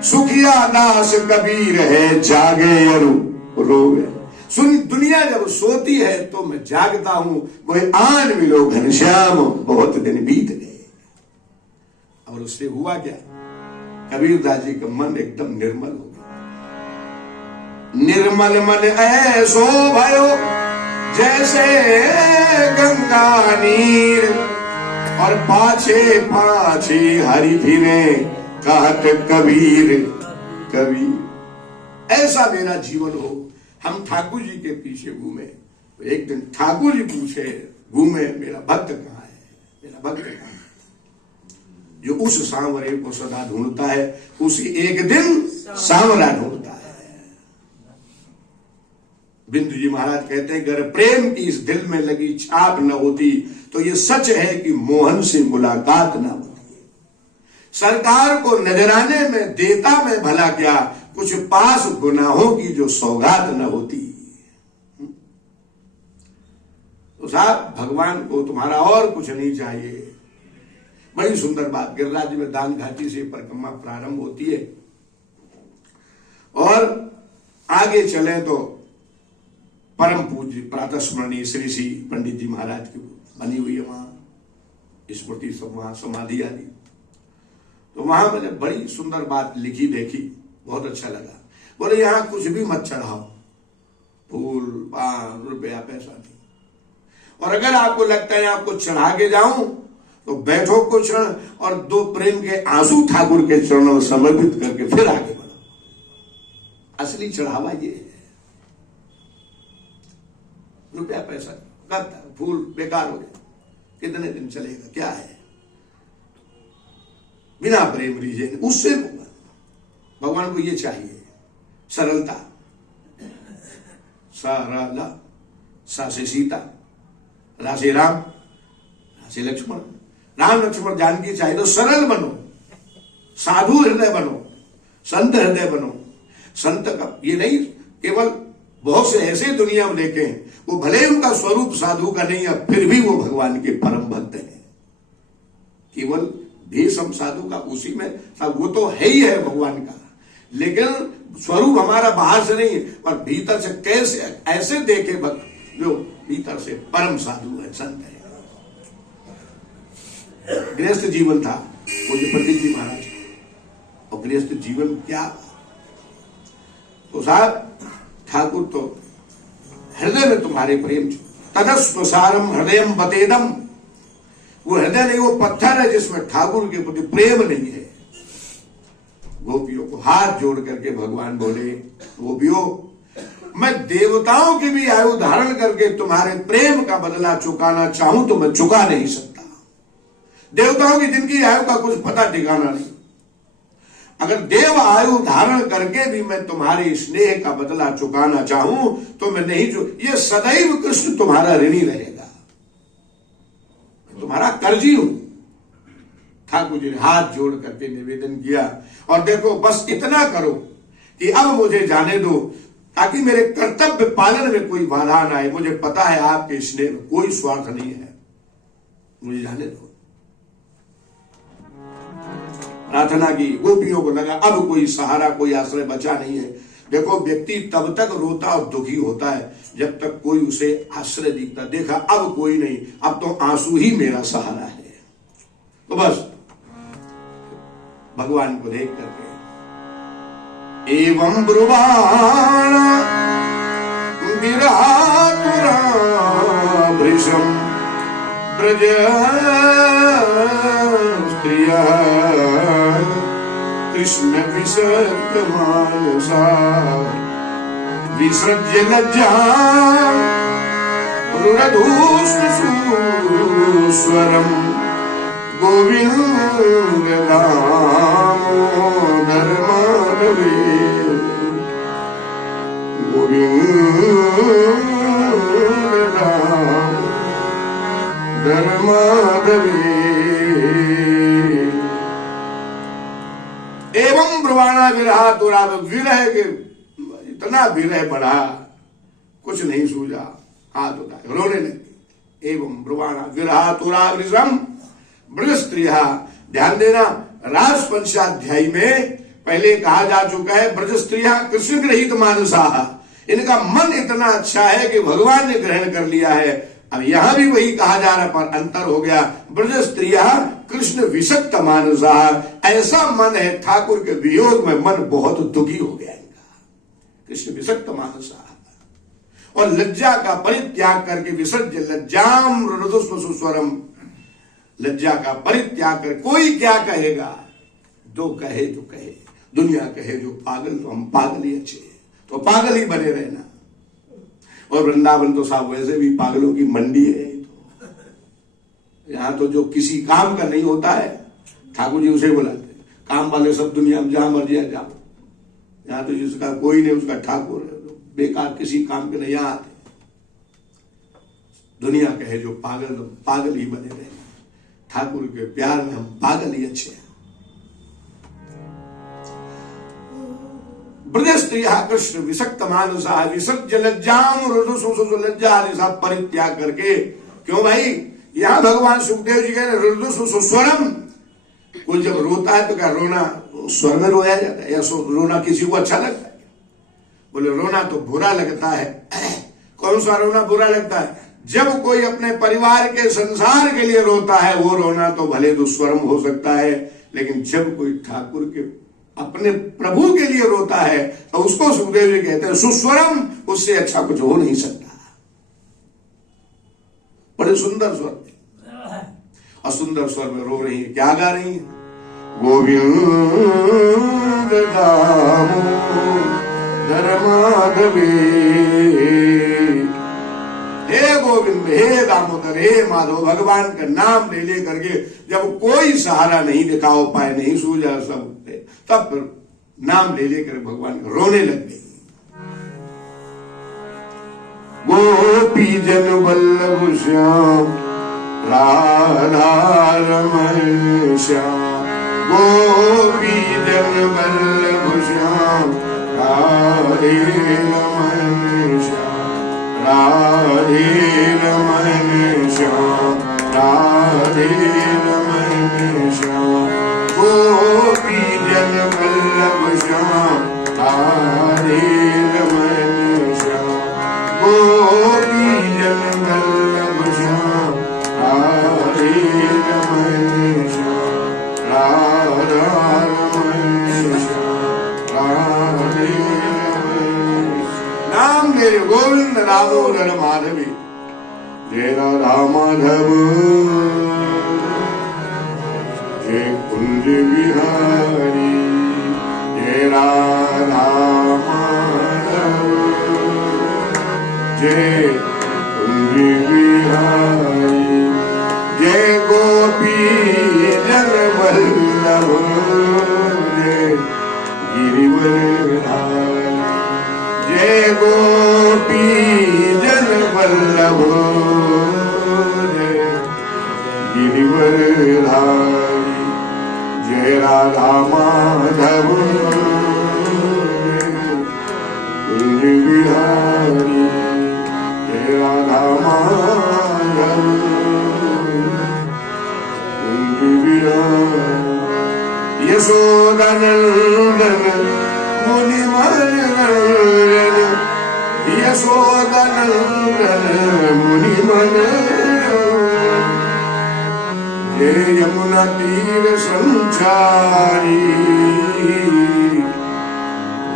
सुखिया दास कबीर है, जागे अरु रोवे। सुन, दुनिया जब सोती है तो मैं जागता हूं, कोई आन मिलो घनश्याम, बहुत दिन बीत गए। और उससे हुआ क्या, कबीरदास जी का मन एकदम निर्मल हो गया। निर्मल मन ऐसो भयो, जैसे गंगा नीर, और पाछे पाछे हरि फिरे, कहत कबीर कबीर। ऐसा मेरा जीवन हो, हम ठाकुर जी के पीछे घूमे। एक दिन ठाकुर जी पूछे घूमे, मेरा भक्त कहाँ है, मेरा भक्त कहाँ है, जो उस सांवरे को सदा ढूंढता है, उसी एक दिन सांवरा ढूंढता है। बिंदु जी महाराज कहते हैं, अगर प्रेम की इस दिल में लगी छाप न होती तो ये सच है कि मोहन से मुलाकात न होती। सरकार को नजराने में देता मैं भला क्या, कुछ पास गुनाहों की जो सौगात न होती। तो साहब भगवान को तुम्हारा और कुछ नहीं चाहिए। बड़ी सुंदर बात, गिरिराज में दान घाटी से परिक्रमा प्रारंभ होती है, और आगे चले तो परम पूज्य प्रातः स्मरणीय श्री श्री पंडित जी महाराज की बनी हुई है वहां स्मृति, सब वहां समाधि आदि। तो वहां मैंने बड़ी सुंदर बात लिखी देखी, बहुत अच्छा लगा। बोले यहां कुछ भी मत चढ़ाओ, फूल पान रुपया पैसा नहीं, और अगर आपको लगता है आपको चढ़ा के जाऊं तो बैठो कुछ क्षण और दो प्रेम के आंसू ठाकुर के चरणों में समर्पित करके फिर आगे बढ़ो। असली चढ़ावा ये है। रुपया पैसा करता, फूल बेकार हो गया, कितने दिन चलेगा, क्या है, बिना प्रेम रीझे। उससे भगवान को ये चाहिए, सरलता। सरला, सा से सीता, रा से राम, रा से लक्ष्मण। राम लक्ष्मण जानकी चाहिए तो सरल बनो, साधु हृदय बनो, संत हृदय बनो। संत का ये नहीं, केवल बहुत से ऐसे दुनिया में देखे हैं, वो भले उनका स्वरूप साधु का नहीं है, फिर भी वो भगवान के परम भक्त हैं। केवल भेषम साधु का उसी में, वो तो है ही है भगवान का, लेकिन स्वरूप हमारा बाहर से नहीं है, और भीतर से कैसे ऐसे देखे भक्त जो भीतर से परम साधु है, संत है। गृहस्थ जीवन था वो जो पंडित जी महाराज, और गृहस्थ जीवन क्या, तो साहब ठाकुर तो हृदय में तुम्हारे प्रेम, तदस्वसारम हृदयम बतेदम। वो हृदय नहीं, वो पत्थर है जिसमें ठाकुर के प्रति प्रेम नहीं है। गोपियों को हाथ जोड़ करके भगवान बोले, गोपियों मैं देवताओं की भी आयु धारण करके तुम्हारे प्रेम का बदला चुकाना चाहूं तो मैं चुका नहीं सकता। देवताओं की जिनकी आयु का कुछ पता ठिकाना नहीं, अगर देव आयु धारण करके भी मैं तुम्हारे स्नेह का बदला चुकाना चाहूं तो मैं नहीं, जो ये सदैव कृष्ण तुम्हारा ऋणी रहेगा। तुम्हारा कर्जी हूं। ठाकुर जी ने हाथ जोड़ करके निवेदन किया, और देखो बस इतना करो कि अब मुझे जाने दो, ताकि मेरे कर्तव्य पालन में कोई बाधा ना आए। मुझे पता है आपके स्नेह में कोई स्वार्थ नहीं है, मुझे जाने दो। प्रार्थना की, गोपियों को लगा अब कोई सहारा, कोई आश्रय बचा नहीं है। देखो व्यक्ति तब तक रोता और दुखी होता है जब तक कोई उसे आश्रय दिखता। देखा अब कोई नहीं, अब तो आंसू ही मेरा सहारा है। तो बस भगवान को देख करके एवं ब्रुवाण विरातुरा भृशम ब्रज स्त्रिया कृष्ण विसर्ग मानसा विसृज्य लज्जा रुरधूस्वरम गोविंद दामोदर माधवे गोविंद दामोदर माधवे। एवं ब्रुवाणा विरह तुरा, विरह के इतना विरह बढ़ा, कुछ नहीं सूझा, हाथ उठा रोने लगे। एवं ब्रुवाणा विरह तुरा वृषम ब्रज स्त्रिया। ध्यान देना, रास पंचाध्यायी में पहले कहा जा चुका है ब्रज स्त्रिया कृष्ण ग्रहित मानसा, इनका मन इतना अच्छा है कि भगवान ने ग्रहण कर लिया है। अब यहां भी वही कहा जा रहा, पर अंतर हो गया। ब्रज स्त्रिया कृष्ण विषक्त मानसा, ऐसा मन है ठाकुर के वियोग में मन बहुत दुखी हो गया इनका। कृष्ण विषक्त मानसा, और लज्जा का परित्याग करके विसर्ज लज्जाम रुदुस्वरम, लज्जा का परित्याग कर। कोई क्या कहेगा, जो कहे तो कहे, दुनिया कहे जो पागल, तो हम पागल ही अच्छे हैं, तो पागल ही बने रहना। और वृंदावन तो साहब वैसे भी पागलों की मंडी है। तो यहां तो जो किसी काम का नहीं होता है, ठाकुर जी उसे बुलाते, काम वाले सब दुनिया में जहां मर्जी जाओ। यहां तो जिसका कोई नहीं उसका ठाकुर है, बेकार किसी काम के नहीं यहाँ आते। दुनिया कहे जो पागल, तो पागल ही बने रहना। ठाकुर के प्यार में हम पागल ही अच्छे हैं। ब्रज स्त्रिया कृष्ण विषक्त मानसा विसर्ज लज्जाम रुदुसु, लज्जा आदि सब परित्याग करके। क्यों भाई, यहां भगवान सुखदेव जी कह रहे रुदुसु स्वरम। कोई जब रोता है तो क्या रोना स्वर में रोया जाता है, या रोना किसी को अच्छा लगता है? बोले रोना तो बुरा लगता है। कौन सा रोना बुरा लगता है? जब कोई अपने परिवार के संसार के लिए रोता है, वो रोना तो भले दुस्वरम हो सकता है, लेकिन जब कोई ठाकुर के अपने प्रभु के लिए रोता है तो उसको सुखदेव जी कहते हैं सुस्वरम, उससे अच्छा कुछ हो नहीं सकता। बड़े सुंदर स्वर में, और सुंदर स्वर में रो रही है। क्या गा रही है? गोविंद दामोदर माधवे, हे गोविंद, हे दामोदर, हे माधव। भगवान का नाम ले ले करके जब कोई सहारा नहीं दिखा, उपाय नहीं सूझा, सब तब फिर नाम ले लेकर भगवान रोने लग गई। गोपी जन वल्लभ श्याम राधा रमण श्याम, गोपी जन वल्लभ श्याम राधे रमण श्याम, राधे रमण श्याम, राधे रमण श्याम। गोपी जन वल्लभ श्याम राधे रमण श्याम, गोपी जन वल्लभ श्याम राधे रमण श्याम, राधा रमण श्याम, राधे रमण। नाम ले गोविंद दामोदर माधवी, जय राधा माधव, जय कुंज बिहारी, जय राधा माधव, जय कुंज बिहारी, जय गोपी जन वल्लभ, जय गिरिवरधारी, जय गोपी जन वल्लभ, जय मुनि मन, जय यमुना तीर संचारी,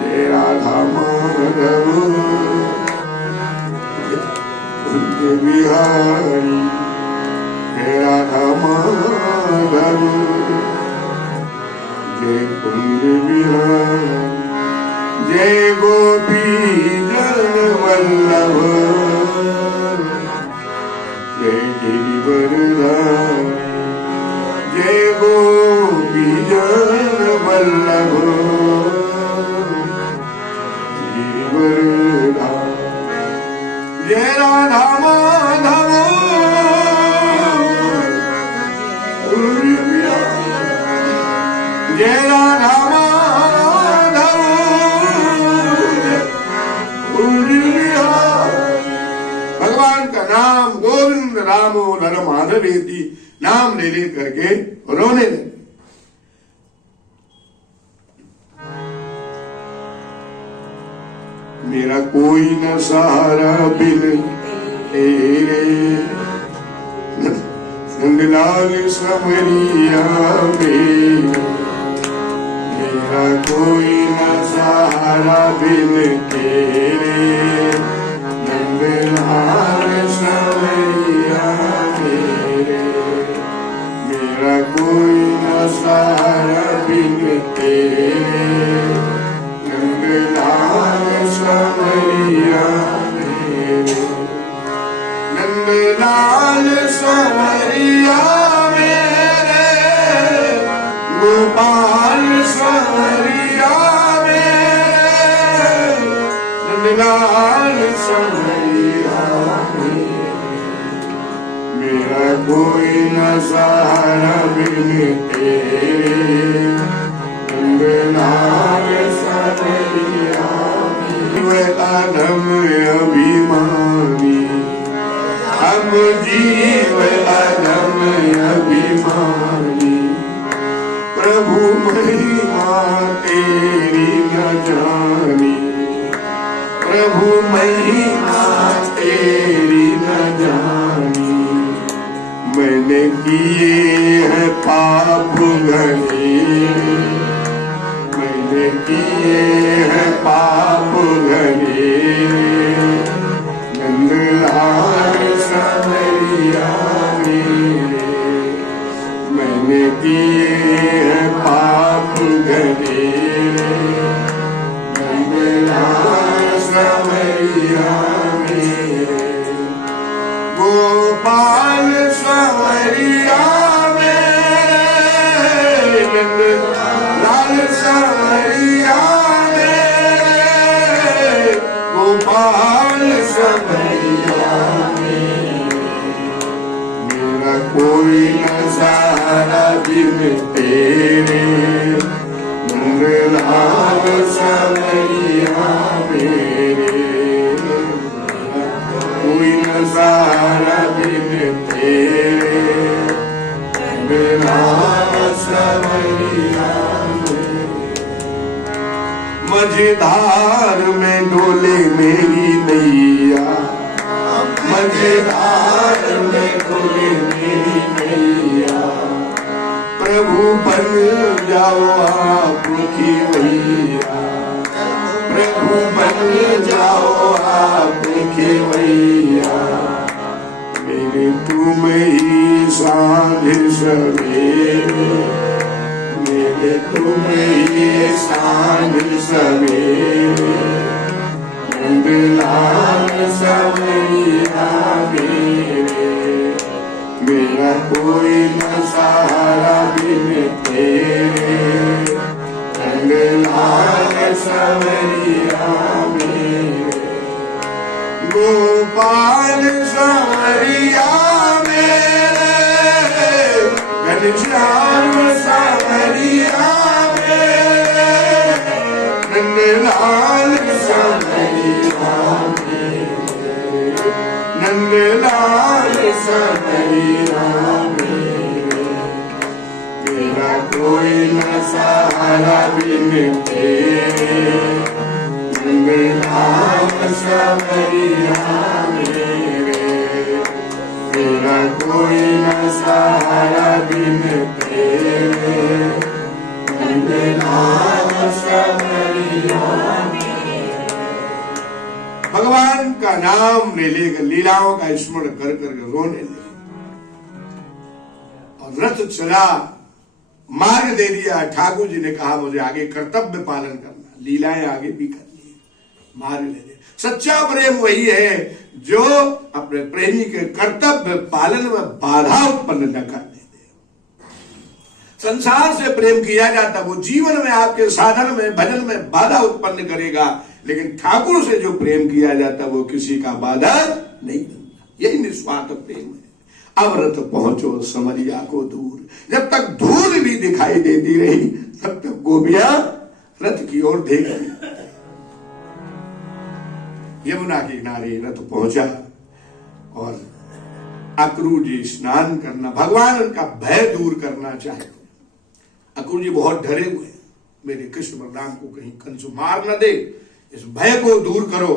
जय राधा माधव कुंज बिहारी, जय राधा माधव जय कुंज बिहारी, जय गोपी जन वल्लभ, जय गिरिवरधारी, जय गोपी जन वल्लभ गिरिवरधारी, जय राधा माधव जय राधा माधव भगवान का नाम गोविंद रामो नर माधवेति नाम ले ले करके रोने लगे। मेरा कोई न सहारा बिन तेरे, नंदलाल समरिया में, मेरा कोई न सहारा बिन तेरे, नंदलाल समरिया मेरे, मेरा कोई न सहारा बिन तेरे, नंदलाल समरिया मेरे, नंदलाल समरिया मेरे, गोपाल समरिया मेरे, नंदलाल समरिया मेरे, मेरा कोई न सहारा बिन तेरे, नंदलाल समरिया मेरे, आदम अभिमानी, हम जीव अधम अभिमानी, प्रभु महिमा तेरी न जानी, प्रभु महिमा तेरी न जानी, मैंने किए हैं पाप घने, मैंने किए हैं पाप घने, नंदलाल समरिया मेरे, मैंने किए हैं पाप घने, नंदलाल समरिया मेरे, गोपाल समरिया मेरे, नंदलाल समरिया मेरे, गोपाल समरिया मेरे, मेरा कोई न सहारा बिन तेरे, नंदलाल समरिया मेरे, कोई न सहारा बिन तेरे, नंदलाल समरिया मेरे, मझधार में डोले मेरी नैया, मझधार में डोले मेरी नैया, प्रभु बन जाओ आप की भैया, प्रभु बन जाओ आप की भैया, मेरे तुम ही साँझ सवेरे, मेरे तुम ही साँझ सवेरे, नंदलाल समरिया मेरे, मेरा कोई न सहारा बिन तेरे, नंदलाल समरिया मेरे, गोपाल समरिया मेरे, घनश्याम समरिया मेरे, नंदलाल समरिया मेरे, नंदलाल समरिया मेरे, मेरा कोई न सहारा बिन तेरे, नंदलाल समरिया मेरे, कोई न सहारा बिन तेरे, भगवान का नाम ले लेकर लीलाओं का स्मरण कर कर रोने लगे और रथ चला, मार्ग दे दिया। ठाकुर जी ने कहा मुझे आगे कर्तव्य पालन करना, लीलाएं आगे भी करनी है, मार्ग ले दे। सच्चा प्रेम वही है जो अपने प्रेमी के कर्तव्य पालन में बाधा उत्पन्न न करने दे। संसार से प्रेम किया जाता, वो जीवन में आपके साधन में भजन में बाधा उत्पन्न करेगा, लेकिन ठाकुर से जो प्रेम किया जाता वो किसी का बाधा नहीं बनता। यही निस्वार्थ प्रेम है। अब रथ पहुंचो समरिया को दूर, जब तक धूल भी दिखाई देती रही तब तक गोपियां रथ की ओर देख रही। यमुना के किनारे रथ पहुंचा और अक्रूर जी स्नान करना, भगवान उनका भय दूर करना चाहते। अक्रूर जी बहुत डरे हुए, मेरे कृष्ण बलराम को कहीं कंस मार न दे, इस भय को दूर करो।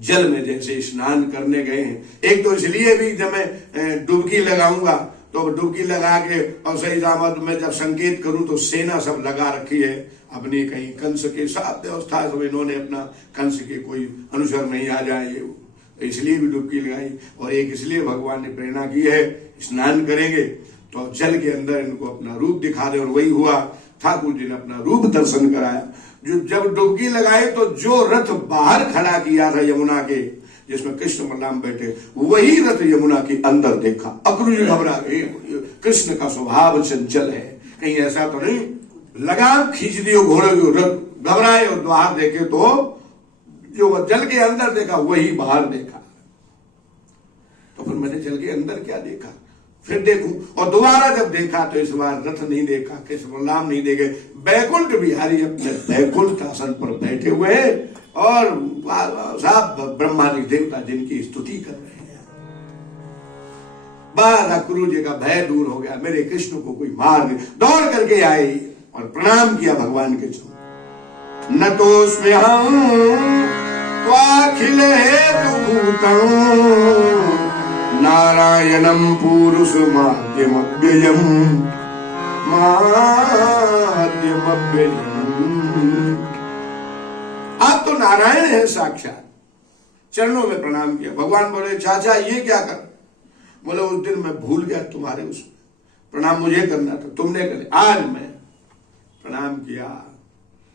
जल में जैसे स्नान करने गए हैं, एक तो इसलिए भी जब मैं डुबकी लगाऊंगा तो डुबकी लगा के और सही दामद में जब संकेत करूं तो सेना सब लगा रखी है अपनी, कहीं कंस के साथ व्यवस्था सब इन्होंने अपना, कंस के कोई अनुसर नहीं आ जाए, ये इसलिए भी डुबकी लगाई। और एक इसलिए भगवान ने प्रेरणा की है, स्नान करेंगे तो जल के अंदर इनको अपना रूप दिखा दे, और वही हुआ। ठाकुर जी ने अपना रूप दर्शन कराया। जो जब डुबकी लगाई तो जो रथ बाहर खड़ा किया था यमुना के, जिसमें कृष्ण बलराम बैठे, वही रथ यमुना के अंदर देखा। अक्रूर जी घबरा गए, कृष्ण का स्वभाव चंचल है, कहीं ऐसा तो नहीं लगाम खींच दियो घोड़े को, रथ घबराए और बाहर देखे तो जो जल के अंदर देखा वही बाहर देखा। तो फिर मैंने जल के अंदर क्या देखा, फिर देखूं, और दोबारा जब देखा तो इस बार रथ नहीं देखा, कृष्ण बलराम नहीं देखे, बैकुंठ बिहारी अपने बैकुंठ आसन पर बैठे हुए और साहब ब्रह्मादि देवता जिनकी स्तुति कर रहे हैं। बस अक्रूर जी का भय दूर हो गया, मेरे कृष्ण को कोई मार नहीं। दौड़ करके आए और प्रणाम किया भगवान के चरण। न तो उसमें हम त्वाखिल हेतु भूतम नारायणम पुरुष माध्यमव्ययम आप तो नारायण है साक्षात। चरणों में प्रणाम किया। भगवान बोले चाचा ये क्या कर, बोले उस दिन मैं भूल गया तुम्हारे उसमें प्रणाम मुझे करना था, तुमने कर, आज मैं प्रणाम किया।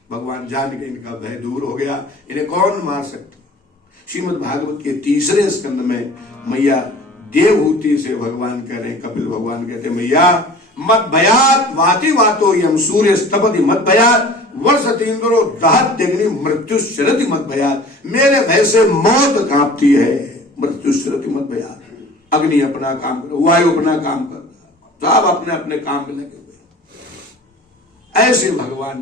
भगवान जान के इनका भय दूर हो गया, इन्हें कौन मार सकता। श्रीमद् भागवत के 3 स्कंद में मैया देवहूति से भगवान कह रहे हैं, कपिल भगवान कहते हैं मैया मत भयात वाति वातो यम सूर्य स्तपति मत भयात वर्ष तीन्द्रो दहत अग्नि मृत्यु शरति मत भयात। मेरे भय से मौत कांपती है, मृत्यु शरति मत भयात। अग्नि अपना काम कर, वायु अपना काम कर, सब अपने अपने काम में लगे हुए। ऐसे भगवान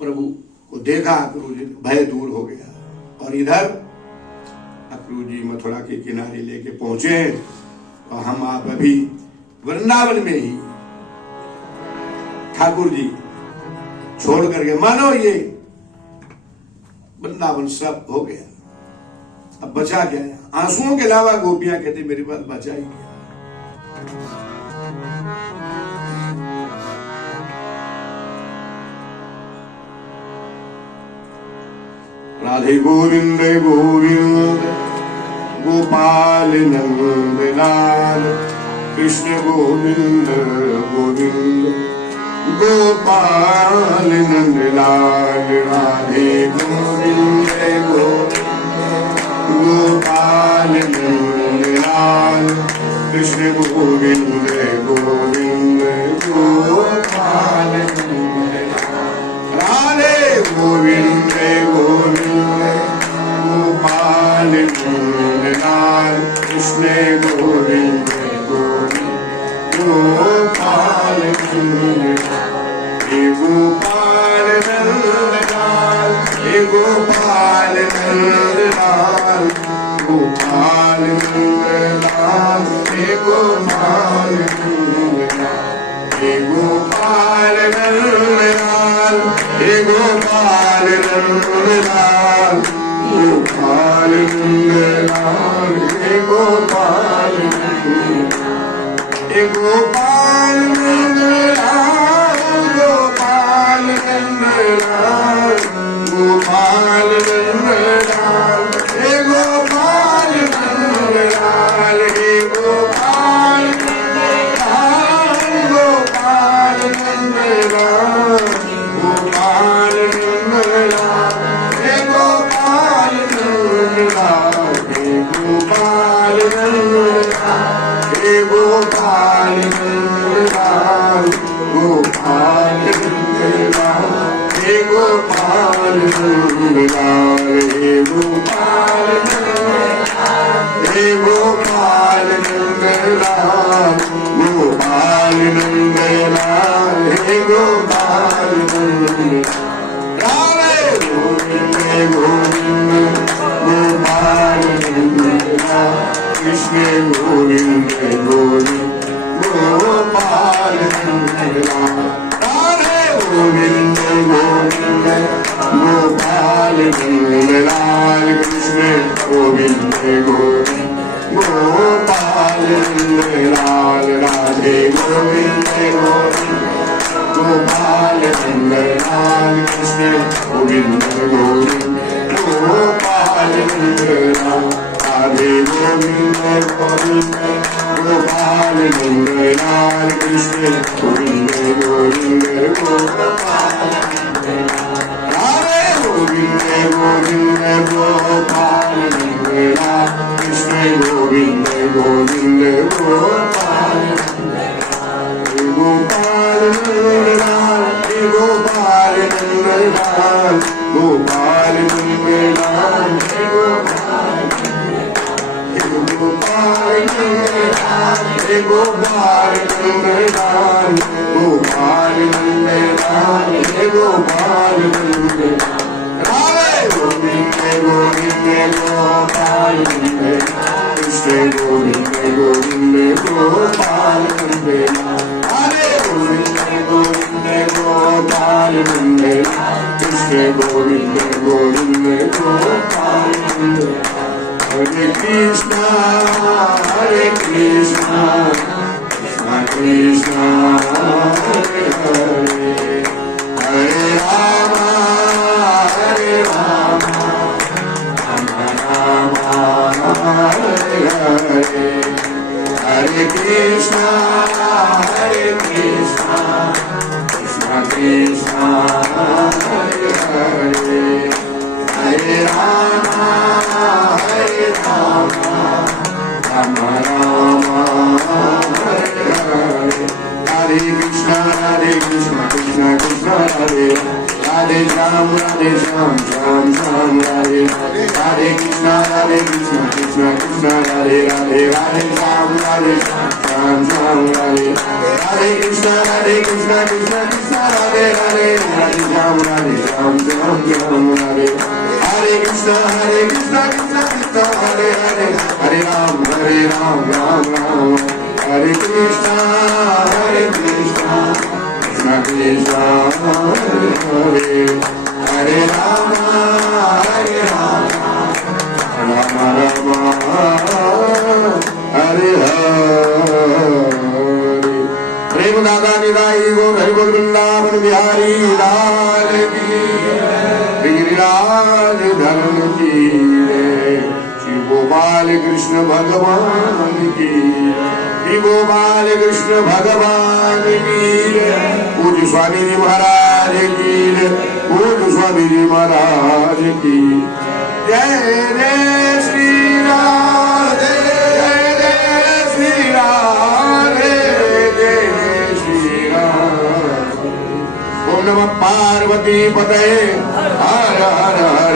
प्रभु को देखा, अक्रूर जी भय दूर हो गया। और इधर अक्रूर जी मथुरा के किनारे लेके पहुंचे और हम आप अभी वृंदावन में ही ठाकुर जी छोड़ करके, मानो ये वृंदावन सब हो गया, अब बचा क्या है। आंसुओं के अलावा गोपियां कहती मेरे पास बचा ही क्या। राधे गोविंद गोविंद गोपाल नंद लाल, कृष्ण गोविंद गोविंद गोपाल नंद लाल। राधे गोविंद गोपाल नंद लाल, कृष्ण गोविंद गोविंद गोपाल नंद लाल। राधे गोविंद गोविंद गोपाल नंद लाल, कृष्ण गोविंद गोविंद गोपाल नंद लाल। हे गोपाल नंद लाल, हे गोपाल नंद लाल, गोपाल नंद लाल, हे गोपाल नंद लाल। हे गोपाल नंद लाल, हे गोपाल नंद लाल, गोपाल नंदलाल हे गोपाल हे गोपाल नंदलाल गोपाल नंदलाल गोपाल नंदलाल हे गोपाल नंदलाल हे गोपाल नंदलाल गोपाल नंदलाल गोपाल नंदलाल हे गोपाल नंदलाल हे गोपाल नंदलाल हे गोपाल नंदलाल गोपाल नंदलाल हे गोपाल नंदलाल हे गोपाल नंदलाल हे गोपाल नंदलाल गोपाल नंदलाल हे गोपाल नंदलाल राधे गोविंद गोविंद गोपाल नंदलाल कृष्ण गोविंद गोविंद गोपाल नंदलाल राधे गोविंद गोविंद गोपाल नंदलाल कृष्ण गोविंद गोविंद गोपाल नंदलाल राधे गोविंद गोविंद गोपाल नंदलाल कृष्ण गोविंद गोविंद गोपाल नंदलाल राधे गोविंद गोविंद गोपाल नंदलाल कृष्ण गोविंद गोविंद गोपाल राधे गोविंद गोविंद गोपाल नंदलाल कृष्ण गोविंद गोविंद गोपाल गोपाल नंदलाल हे गोपाल नंदलाल गोपाल नंदलाल हे गोपाल नंदलाल हे गोपाल नंदलाल गोपाल नंदलाल हे Gopal Nandlal Radhe Govind Govind Gopal Nandlal Krishna Govind Govind Gopal Nandlal Radhe Govind Govind Gopal Nandlal Krishna Govind Govind Gopal Nandlal Hare Krishna, Hare Krishna, Krishna Krishna, Hare Hare, Hare Rama, Hare Rama, Rama Rama, Hare Hare, Hare Krishna, Hare Krishna, Krishna Krishna, Hare Hare, Hare Rama, Hare Rama, Rama Rama, Hare Hare, Hare Krishna, Krishna Krishna, Hare Hare Ram, Ram Hare Hare Krishna, Krishna Krishna, Hare Hare Ram, Ram Hare Hare Krishna, Krishna Krishna, Hare Hare Ram, Ram Hare Hare Krishna, Krishna Krishna, Hare Hare Hare Ram, Ram Ram, Hare Krishna, Krishna Krishna, Hare Hare Hare Rama, Rama Rama, Hare Hare। प्रेम दादा निदाई गो हरि बोल वृंदावन बिहारी लाल की, गिरिराज धर्म की, श्री गोपाल कृष्ण भगवान की, श्री गोपाल कृष्ण भगवान की, पूज्य स्वामी जी महाराज की, पूज्य स्वामी जी महाराज की जय जय श्री राधे, जय श्री राधे, जय श्री राधे। ओम नमः पार्वती पतये, हर हर हर